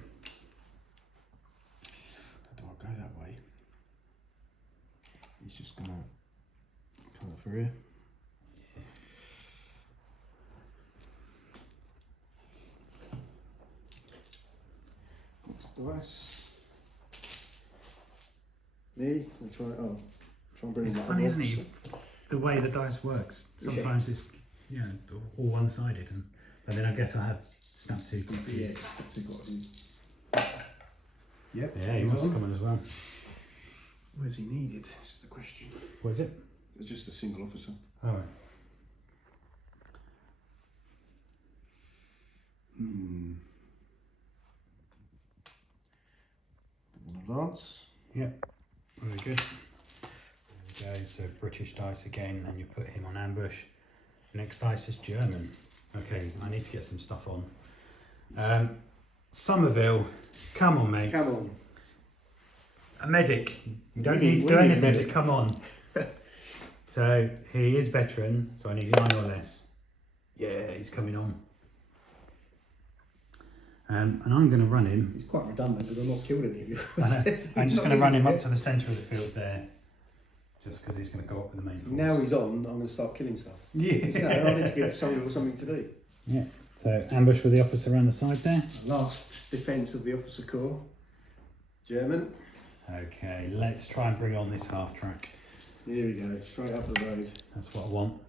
I don't want to go that way. He's just gonna come up through here. Next dice. Me, I'm trying. Oh, try and bring. It's that funny, up. isn't it? The way the dice works. Sometimes it's all one-sided, and then I guess I have snap two. Yeah, two got him. Yep. Yeah, he wants to come in as well. Where's he needed? Is the question. What is it? It's just a single officer. All right. Advance. Yep. Very good. There we go. So British dice again, and you put him on ambush. Next dice is German. Okay, I need to get some stuff on. Somerville, come on, mate. Come on. A medic. You don't We need to do need a anything, medic. just come on. So he is veteran, so I need 9 or less. Yeah, he's coming on. And I'm going to run him. He's quite redundant because I'm not killed any of you. I'm just going to run him up to the centre of the field there, just because he's going to go up with the main force. Now he's on, I'm going to start killing stuff. Yeah. So I need to give somebody something to do. Yeah. So ambush with the officer around the side there. Last defence of the officer corps. German. Okay, let's try and bring on this half track. Here we go, straight up the road. That's what I want.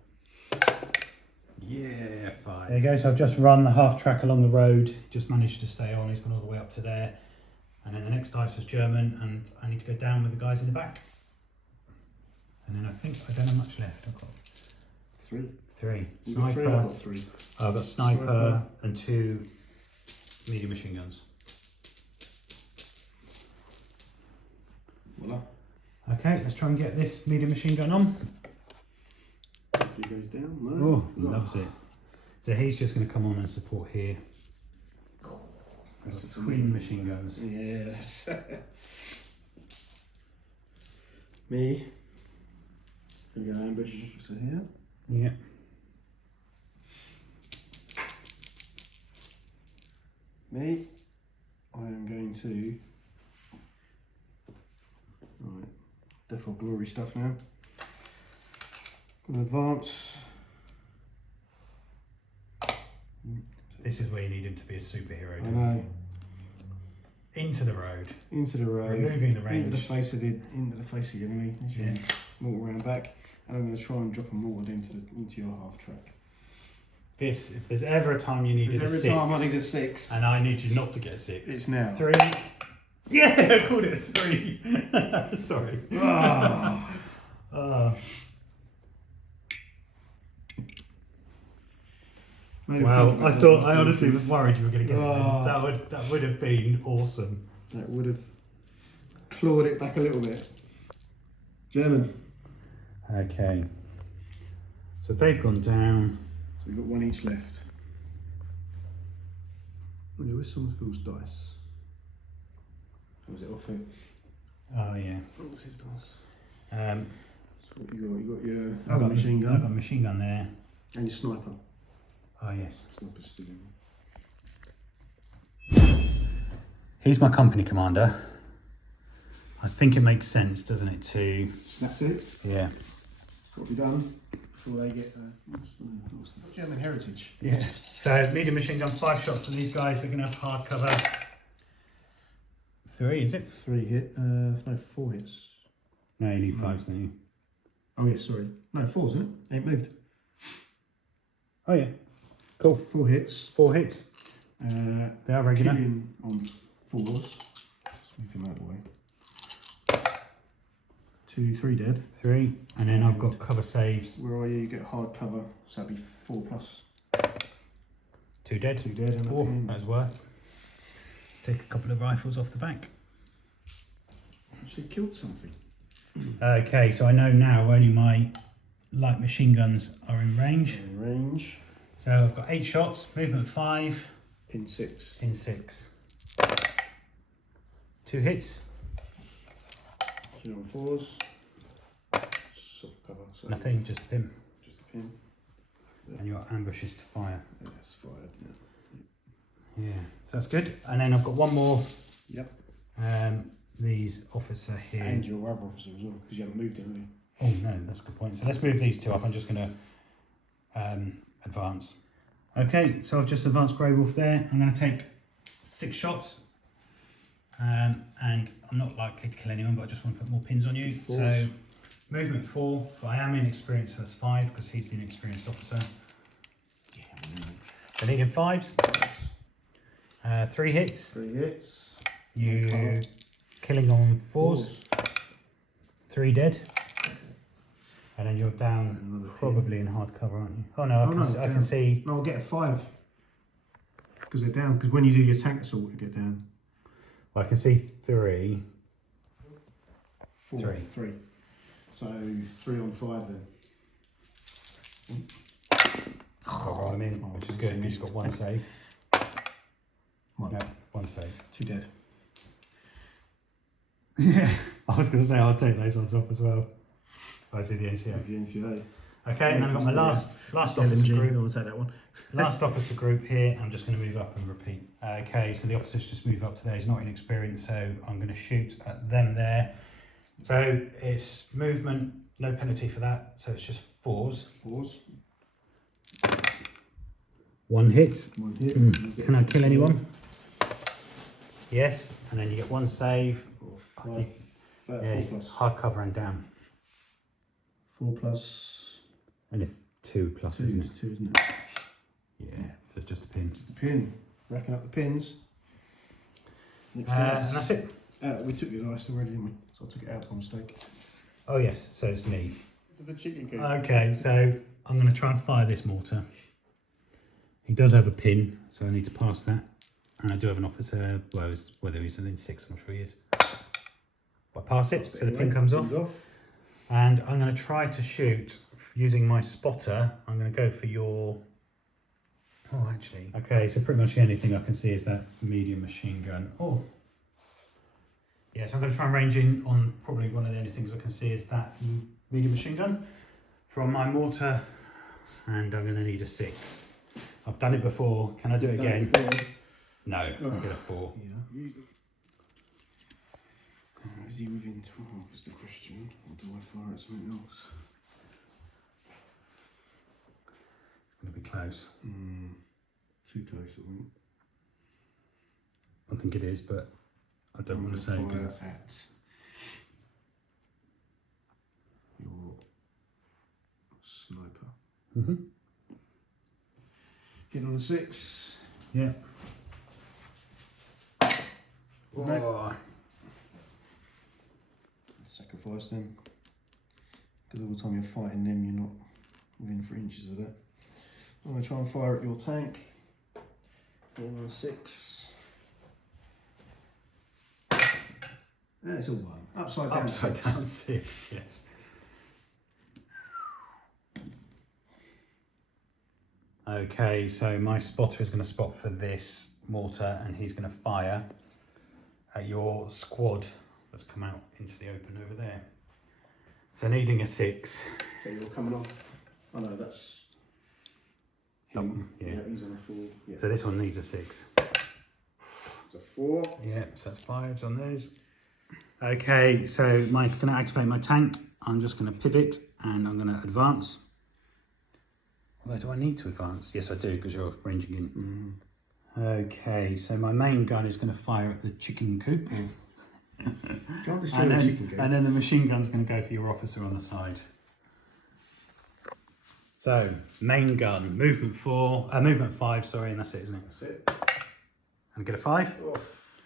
Yeah, 5. There you go, so I've just run the half track along the road, just managed to stay on, he's gone all the way up to there. And then the next dice was German, and I need to go down with the guys in the back. And then I think I don't have much left. I've got 3. 3. You've got 3, I've got 3. I've got sniper and 2 medium machine guns. Voila. Okay, let's try and get this medium machine gun on. If he goes down, no. Oh, loves it. So he's just going to come on and support here. That's Got twin machine guns. Yes. Me. Here we go, ambush officer here. Yeah. Me. I am going to. Right. Death or glory stuff now. Gonna advance. This is where you need him to be a superhero. I don't know. you? Into the road. Into the road. Removing the range. Into the face of the enemy. As you walk around back. And I'm going to try and drop a mortar into your half track. This, if there's ever a time you needed a 6. Every time I need a 6. And I need you not to get a 6. It's now. 3. Yeah, I called it a 3. Sorry. Ah. Wow, I honestly was worried you were going to get it. That would have been awesome. That would have clawed it back a little bit. German. Okay. So they've gone down. So we've got 1 each left. Where's Somerville's dice? Or was it off here? Oh yeah. What's his dice? So what you got your other machine gun. I've got a machine gun there. And your sniper. Oh yes. Sniper's still in. He's my company commander. I think it makes sense, doesn't it, to... Snap to it. Yeah. It's got to be done before they get what's the German heritage. Yeah. So medium machine gun, 5 shots on these guys. They're going to have hard cover. 3, is it? 3 hit. No, 4 hits. No, you need 5s, don't you? Oh yeah, sorry. No, 4, isn't it? Ain't moved. Oh yeah. Cool. 4 hits. 4 hits. They are regular. Killing on 4s. Let's move him out of the way. 2, 3 dead. 3, and then I've got cover saves. Where are you? You get hard cover, so that'd be 4 plus. 2 dead. 2 dead and 4. That's worth. Take a couple of rifles off the back. Actually killed something. Okay, so I know now only my light machine guns are in range. In range. So I've got 8 shots, movement 5. Pin 6. Pin 6. 2 hits. 2 on 4s. soft cover. So Nothing, just a pin. Just a pin. And your ambush is to fire. Yeah, it's fired. Yeah, so that's good. And then I've got one more. Yep. These officer here. And your other officer as well, because you haven't moved him, have you? Oh no, that's a good point. So let's move these two up. I'm just going to advance. Okay, so I've just advanced Grey Wolf there. I'm going to take 6 shots. And I'm not likely to kill anyone, but I just want to put more pins on you. So movement 4, but I am inexperienced, so that's 5 because he's the inexperienced officer. So needing 5s. 3 hits. 3 hits. You killing on 4s. 3 dead. And then you're down probably in hard cover, aren't you? Oh no, I can see. No, I'll get a 5. Because they're down. Because when you do your tank assault, you get down. Well, I can see 3. 4. 3. So 3 on 5 then. Oh, I'm in, which is good. You've got 1 save. 1. No, 1 save. 2 dead. Yeah, I was going to say I'll take those ones off as well. I see the NCA. That's the NCA. Okay, and then I've got my last officer group. I'll take that one. Last officer group here. I'm just going to move up and repeat. Okay, so the officer's just moved up to there. He's not inexperienced, so I'm going to shoot at them there. So it's movement, no penalty for that. So it's just 4s. 4s. 1 hit. 1 hit. Can I kill anyone? Yes, and then you get 1 save. 5. 4 plus. Hard cover and down. 4 plus. And if 2 plus, 2, isn't it? 2, isn't it? Yeah, so it's just a pin. Just a pin. Racking up the pins. And that's it. We took your dice already, didn't we? So I took it out by mistake. Oh yes, so it's me. It's the chicken coop. Okay, so I'm going to try and fire this mortar. He does have a pin, so I need to pass that. And I do have an officer, well, whether he's in 6, I'm sure he is. But I pass it, so the pin comes off. And I'm going to try to shoot using my spotter. I'm going to go for your... Oh, actually. Okay, so pretty much the only thing I can see is that medium machine gun. Oh. Yeah, so I'm going to try and range in on probably one of the only things I can see is that medium machine gun from my mortar. And I'm going to need a 6. I've done it before. Can I do it again? No, I'll get a 4. Yeah. Is he within 12 is the question, or do I fire at something else? It's going to be close. Too close, I think. I think it is, but I don't want to say fire because at your sniper. Hit on a 6. Yeah. No. Sacrifice them. Because all the time you're fighting them, you're not within 3 inches of that. I'm going to try and fire at your tank. Hit on a 6. And it's a 1. Upside down. Upside down 6, yes. Okay, so my spotter is going to spot for this mortar and he's going to fire at your squad that's come out into the open over there. So needing a 6. So you're coming off. Oh no, that's him. Yeah. He's on a 4. Yeah. So this one needs a 6. It's a 4. Yeah, so that's 5s on those. Okay, so I'm going to activate my tank. I'm just going to pivot and I'm going to advance. Although, do I need to advance? Yes, I do, because you're ranging in. Okay, so my main gun is going to fire at the chicken coop. Can't destroy the chicken coop. And then the machine gun's going to go for your officer on the side. So, main gun, movement 5, sorry, and that's it, isn't it? That's it. And get a 5. Off.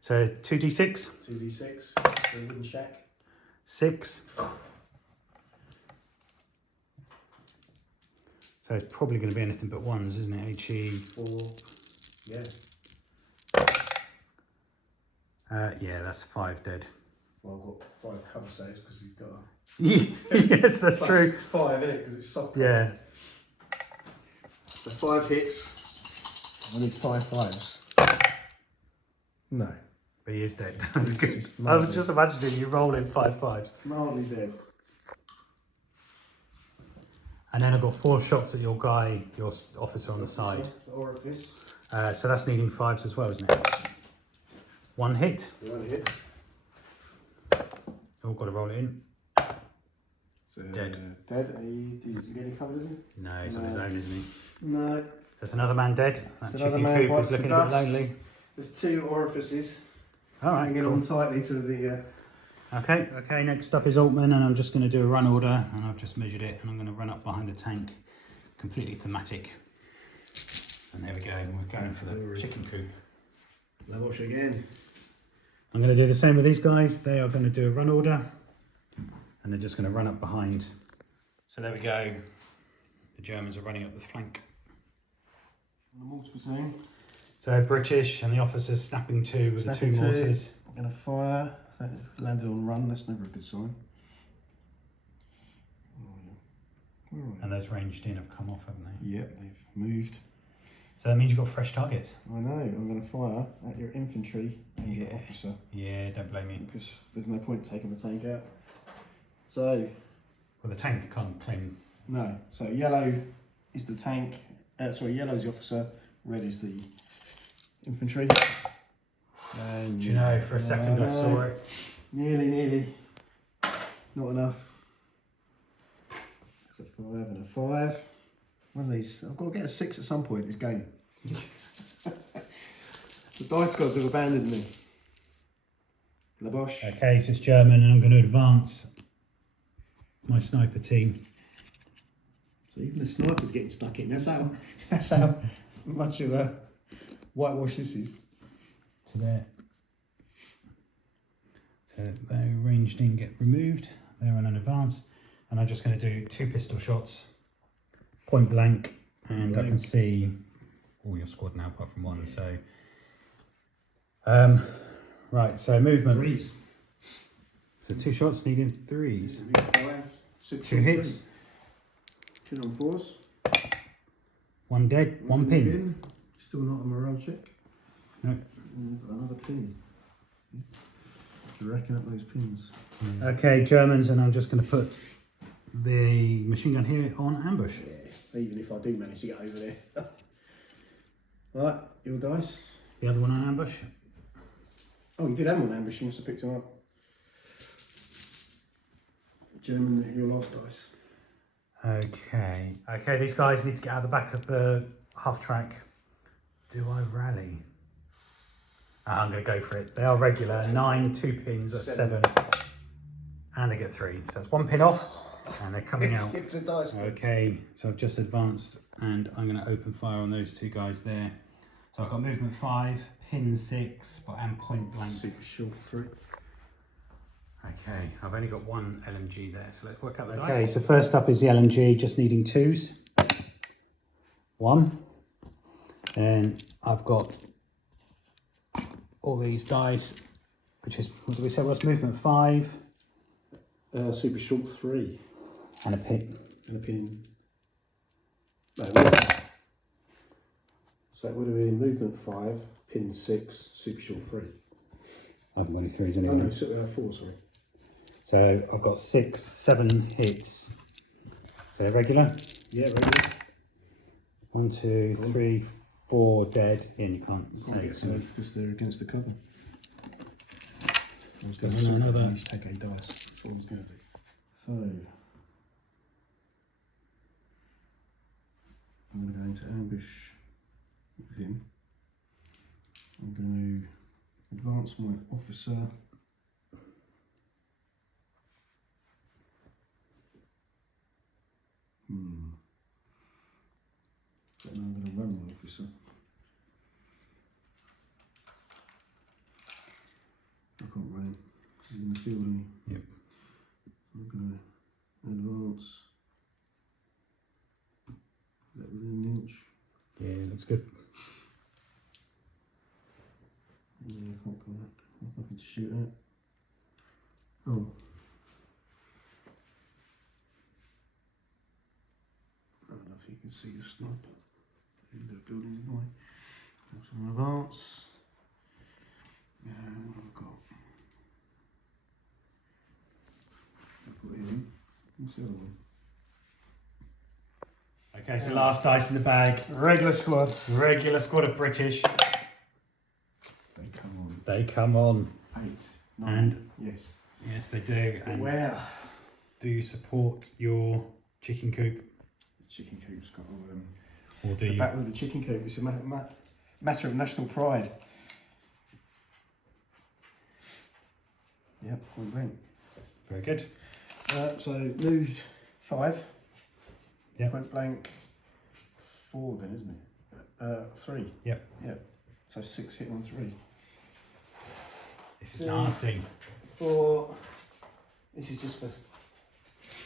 So, 2d6. 2d6. So wooden shack. 6. So it's probably going to be anything but 1s, isn't it? HE 4. Yeah. Yeah, that's 5 dead. Well, I've got 5 cover saves because he's got a... Yes, that's true. 5 in it because it's soft. Yeah. So 5 hits. I need 5 5s. No. But he is dead. That's good. I was just imagining you rolling 5 5s. Mildly dead. And then I've got 4 shots at your guy, your officer on the side. The orifice. So that's needing 5s as well, isn't it? 1 hit. 1 hit. Oh, got to roll it in. So, Dead. Dead. He's getting covered, is he? No, he's on his own, isn't he? No. So it's another man dead. That Another chicken man coop bites is looking the a bit dust. lonely. There's 2 orifices. All right, Hanging cool. on tightly to the. Okay, next up is Altman, and I'm just going to do a run order, and I've just measured it, and I'm going to run up behind the tank, completely thematic. And there we go, we're going for the chicken coop. Level wash again. I'm going to do the same with these guys. They are going to do a run order, and they're just going to run up behind. So there we go. The Germans are running up the flank. The mortar platoon. So British and the officers snapping 2 with the 2 mortars. I'm going to fire. That landed on run, that's never a good sign. And those ranged in have come off, haven't they? Yep, they've moved. So that means you've got fresh targets. I know, I'm going to fire at your infantry and your officer. Yeah, don't blame me. Because there's no point taking the tank out. So, Well, the tank can't claim. no. So yellow is the tank. Yellow is the officer. Red is the infantry. And Do you know, for a second I saw it. Nearly. Not enough. It's a 5 and a 5. One of these, I've got to get a 6 at some point in this game. The dice gods have abandoned me. La Boche. Okay, so it's German, and I'm going to advance my sniper team. So even the sniper's getting stuck in. That's how much of a whitewash this is. To there. So they ranged in, get removed. They're on an advance, and I'm just going to do 2 pistol shots, point blank, and I can see all your squad now apart from 1. So, right. So movement. 3s. So 2 shots needing 3s. 5, 6 2 hits. 2 on 4s. 1 dead. 1 pin. Still not a morale check. No. Another pin. Racking up those pins. Okay, Germans, and I'm just going to put the machine gun here on ambush. Yeah, even if I do manage to get over there. Right, your dice. The other one on ambush. Oh, you did have one ambush, you must have picked them up. German, your last dice. Okay, these guys need to get out the back of the half track. Do I rally? I'm going to go for it. They are regular. 9, 2 pins, that's 7. And they get 3. So it's 1 pin off, and they're coming out. The dice. Okay, so I've just advanced, and I'm going to open fire on those 2 guys there. So I've got movement 5, pin 6, but I'm point blank. Super short 3. Okay, I've only got 1 LMG there, so let's work out the dice. Okay, so first up is the LMG, just needing 2s. 1. And I've got all these dice, which is, what do we say, what's movement 5? Super short 3. And a pin. And a pin. No, what? So it would have been movement 5, pin 6, super short 3. I haven't got any 3s Oh anyway. no, 4, sorry. So I've got 6, 7 hits. So they're regular. Yeah, regular. 1, 2, 3, 4 dead. Yeah, and you can't Can't save. get saved because they're against the cover. I was going So another- to take a dice. That's what I was going to do. So I'm going to go into ambush with him. I'm going to advance my officer. But now I'm going to run my officer. I can't run him. He's in the field, isn't he? Yep. I'm going to advance. Is that within an inch? Yeah, looks good. Yeah, I can't go back. There's nothing to shoot at. Oh. I don't know if you can see the sniper. The building's in the way. So I'm going to advance. What have I got? I put him. What's the other one? Okay, so last dice in the bag. Regular squad. Regular squad of British. They come on. They come on. 8, 9. And yes. yes, they do. And where? do you support your chicken coop? The chicken coop's got Or do the you? battle of the chicken coop. It's a matter of national pride. Yep, point blank. Very good. So moved 5. Yep. Point blank 4 then, isn't it? 3. Yep. Yep. So 6 hit on 3. This is nasty. 4. This is just for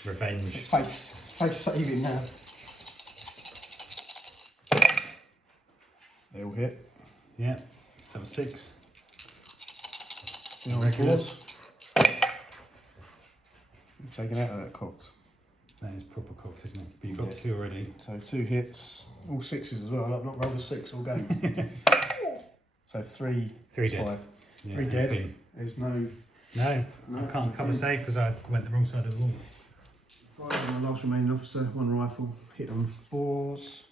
Revenge. face saving now. They all hit. Yeah. So 6. Still on Regulars. 4s. Taken out of that cox. That is proper cooked, isn't it? But you've got 2 already. So 2 hits, all 6s as well. I've not rolled a 6 all game. So 3 dead. 5. Yeah, 3 dead. bin. There's no. No, I can't cover save because I went the wrong side of the wall. 5 on the last remaining officer, 1 rifle, hit on 4s.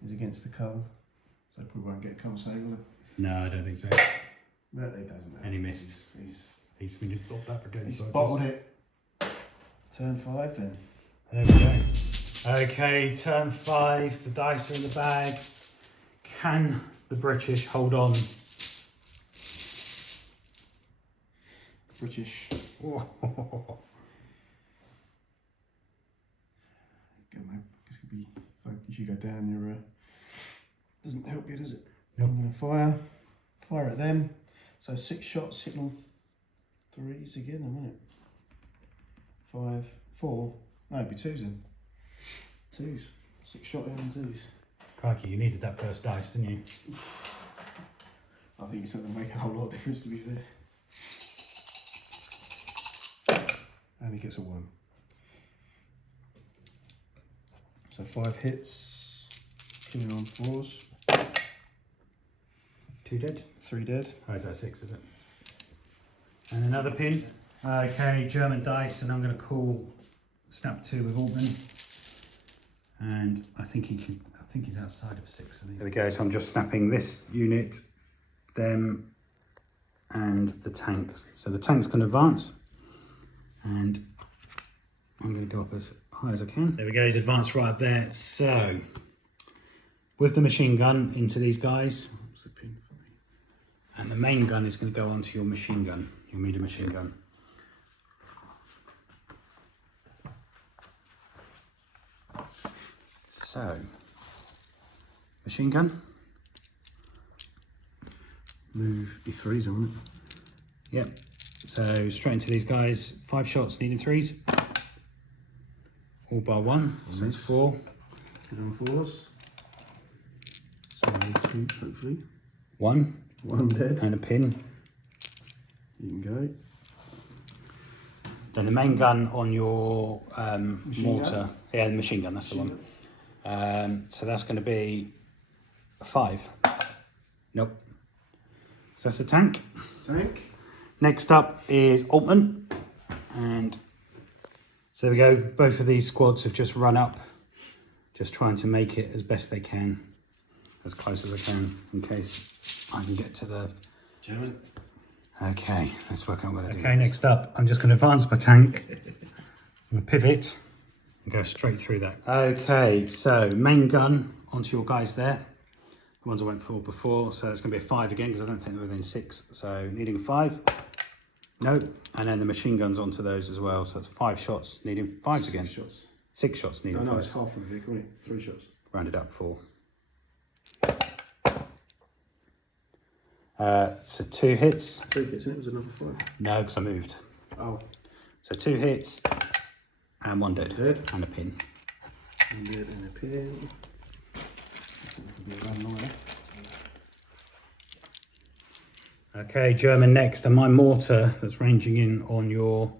He's against the cover, so they probably won't get a cover save, will they? No, I don't think so. But it doesn't matter. And he missed. He's thinking sort that for doing He's so. bottled it. Turn 5 then. There we go. Okay, turn 5. The dice are in the bag. Can the British hold on? British. Oh. Go, mate. This could be. If you go down, your doesn't help you, does it? Nope. I'm going to fire at them. So 6 shots hitting on 3s again, isn't it? 5, 4. No, it'd be 2s then. 2s. 6 shot in 2s. Crikey, you needed that first dice, didn't you? I think it's not going to make a whole lot of difference, to be fair. And he gets a 1. So 5 hits, killing on 4s. 2 dead. 3 dead. Oh, is that 6, is it? And another pin. Okay, German dice, and I'm going to call snap 2 with Altman. And I think he's outside of 6 of these. There we go, so I'm just snapping this unit, them, and the tank. So the tank's going to advance, and I'm going to go up as high as I can. There we go, he's advanced right up there. So, with the machine gun into these guys, what's the pin for me? And the main gun is going to go onto your machine gun, your medium machine gun. So, machine gun. Move your 3s on it. Yep. So straight into these guys. 5 shots, needing 3s. All bar 1. So it's 4. Hit on 4s. So 2, hopefully. 1. 1 dead. And a pin. You can go. Then the main gun on your mortar. Gun? Yeah, the machine gun, that's the one. So that's going to be a 5. Nope. So that's the tank. Tank. Next up is Altman. And so there we go. Both of these squads have just run up, just trying to make it as best they can, as close as I can, in case I can get to the... German. Okay, let's work out where they're doing. Okay, next up, I'm just going to advance my tank. I'm going to pivot and go straight through that. Okay, so main gun onto your guys there. The ones I went for before, so it's going to be a 5 again because I don't think they're within 6. So needing a 5. No, and then the machine guns onto those as well. So that's 5 shots, needing 5s again. 6 shots. 6 shots, needing 5. No, it's half of the vehicle, isn't it? 3 shots. Rounded up 4. So 2 hits. 3 hits, and it was another 5. No, because I moved. Oh. So 2 hits and 1 dead. Dead. And a pin. 1 dead and a pin. Okay, German next, and my mortar that's ranging in on your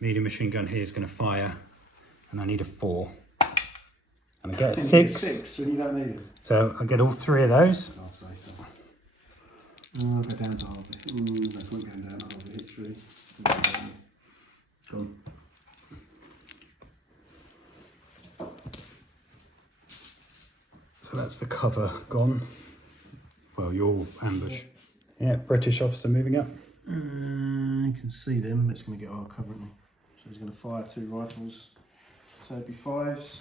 medium machine gun here is going to fire, and I need a 4. And I get a 6. 6 when you don't need it. So I get all 3 of those. I'll say so. I'll go down to half it. No point going down to half it. Hit 3. Gone. that's the cover gone. Well, your ambush. Yeah, British officer moving up. You can see them. It's going to get our cover, isn't he? So he's going to fire 2 rifles. So it'd be 5s.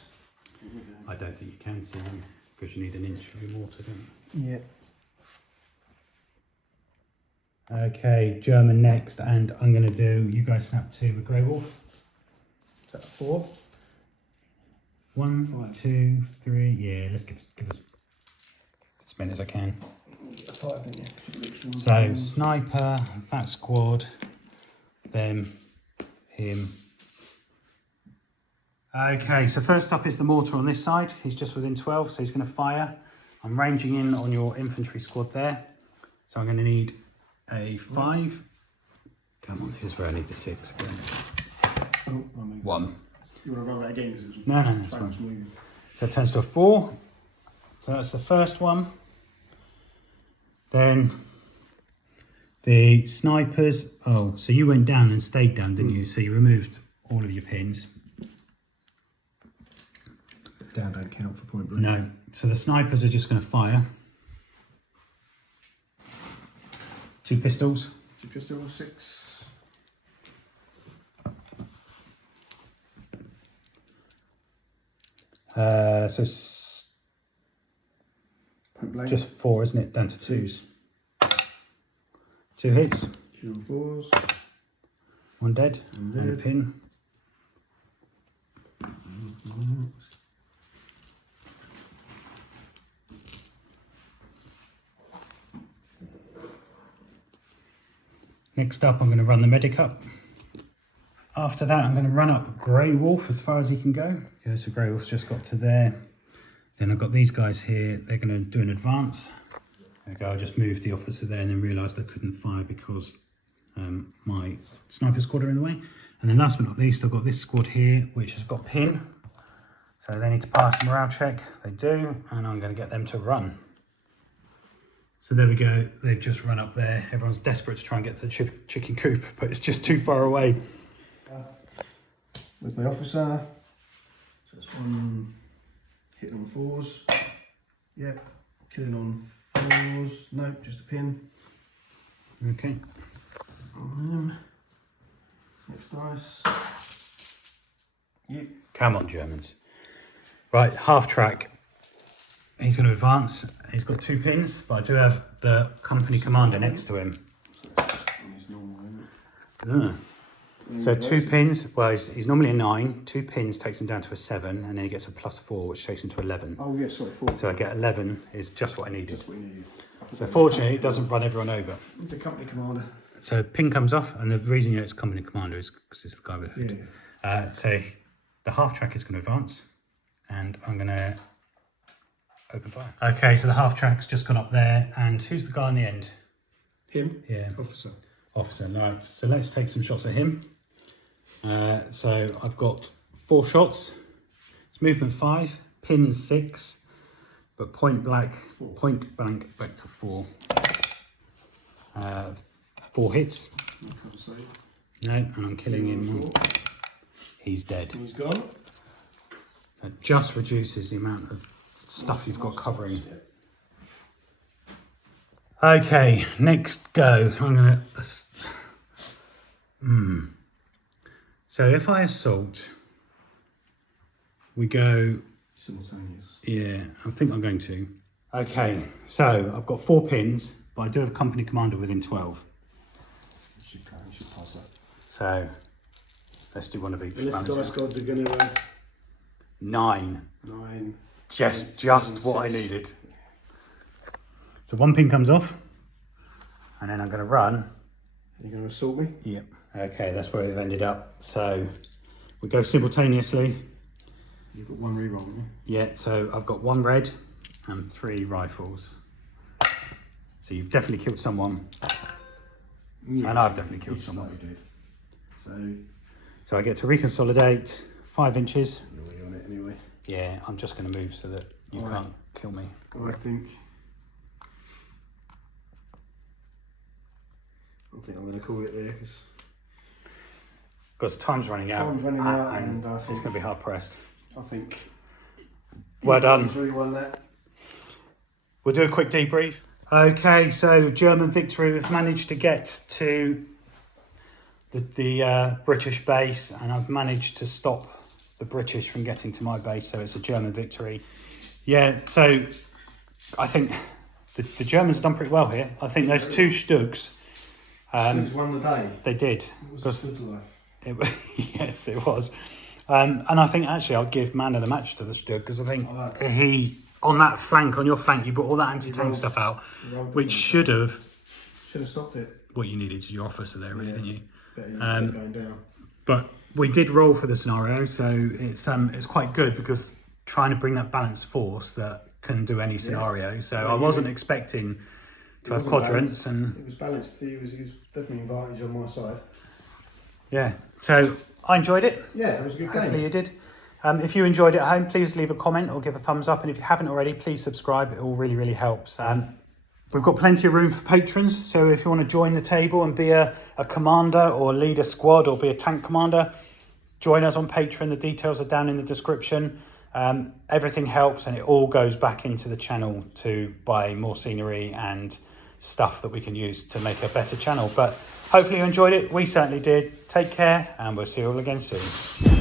I don't think you can see them because you need an inch of your mortar, don't you? Yeah. Okay, German next, and I'm going to do, you guys snap 2 with Grey Wolf. Is that 4? 1, 2, 3, yeah, let's give us as many as I can. 5, didn't you? So, sniper, that squad, them, him. Okay, so first up is the mortar on this side. He's just within 12, so he's going to fire. I'm ranging in on your infantry squad there. So I'm going to need a 5. Come on, this is where I need the 6 again. Oh, 1. You want to roll that again? No, it's fine. So it turns to a 4. So that's the first one. Then the snipers. Oh, so you went down and stayed down, didn't you? So you removed all of your pins. Down don't count for point blank. No. So the snipers are just going to fire. 2 pistols. 2 pistols, 6. So Point blank. just 4, isn't it? Down to 2s. 2 hits. 2 and 4s. 1 dead. And a pin. Next up, I'm going to run the medic up. After that, I'm going to run up Grey Wolf as far as he can go. Okay, so Grey Wolf's just got to there. Then I've got these guys here. They're going to do an advance. There we go. I just moved the officer there and then realised I couldn't fire because my sniper squad are in the way. And then last but not least, I've got this squad here, which has got pin. So they need to pass a morale check. They do, and I'm going to get them to run. So there we go. They've just run up there. Everyone's desperate to try and get to the chicken coop, but it's just too far away. With my officer. So it's 1 hitting on 4s. Yep. Killing on 4s. Nope, just a pin. Okay. Next dice. Yep. Come on, Germans. Right, half track. He's going to advance. He's got 2 pins, but I do have the company commander next to him. So 2 pins, well, he's normally a 9. 2 pins takes him down to a 7, and then he gets a +4, which takes him to 11. Oh, yeah, sorry, 4. So I get 11 is just what I needed. Just what you needed. So fortunately, it doesn't run everyone over. It's a company commander. So pin comes off, and the reason you know it's company commander is because it's the guy with the hood. Yeah. So the half track is going to advance, and I'm going to open fire. Okay, so the half track's just gone up there, and who's the guy on the end? Him? Yeah. Officer. Officer, right. So let's take some shots at him. So I've got 4 shots. It's movement 5, pin 6, but point blank back to 4. 4 hits. No, and I'm killing him. He's dead. He's gone. So it just reduces the amount of stuff you've got covering. Okay, next go. I'm gonna. So if I assault, we go. Simultaneous. Yeah, I think I'm going to. Okay, so I've got 4 pins, but I do have company commander within 12. You should pass that. So let's do one of each. And this dice gods are going to 9. 9. Just what I needed. So 1 pin comes off, and then I'm going to run. You're going to assault me? Yep. Okay, that's where we've ended up. So we go simultaneously. You've got 1 reroll, haven't you? Yeah, so I've got 1 red and 3 rifles. So you've definitely killed someone. Yeah. And I've definitely killed someone. Did. So I get to reconsolidate 5 inches. you're already on it anyway. Yeah, I'm just going to move so that you can't kill me. I think I'm going to call it there Because time's running out. Time's running out, and I think it's going to be hard pressed. I think. Well done. Really won that. We'll do a quick debrief. Okay, so German victory. We've managed to get to the British base, and I've managed to stop the British from getting to my base, so it's a German victory. Yeah, so I think the Germans have done pretty well here. I think those two Stugs... Stugs won the day. They did. It was a good life. Yes, it was. And I think actually I'll give man of the match to the Stug, because I think he, on that flank, on your flank, you brought all that anti-tank stuff out, which should have stopped it. What you needed is your officer there, really, didn't you? Going down. But we did roll for the scenario, so it's quite good, because trying to bring that balanced force that can do any scenario. So I wasn't expecting to have quadrants, and it was balanced. He was definitely advantage on my side. Yeah, so I enjoyed it. Yeah, it was a good game. Hopefully you did. If you enjoyed it at home, please leave a comment or give a thumbs up. And if you haven't already, please subscribe. It all really, really helps. We've got plenty of room for patrons. So if you want to join the table and be a commander or lead a squad or be a tank commander, join us on Patreon. The details are down in the description. Everything helps, and it all goes back into the channel to buy more scenery and stuff that we can use to make a better channel. But hopefully you enjoyed it. We certainly did. Take care, and we'll see you all again soon.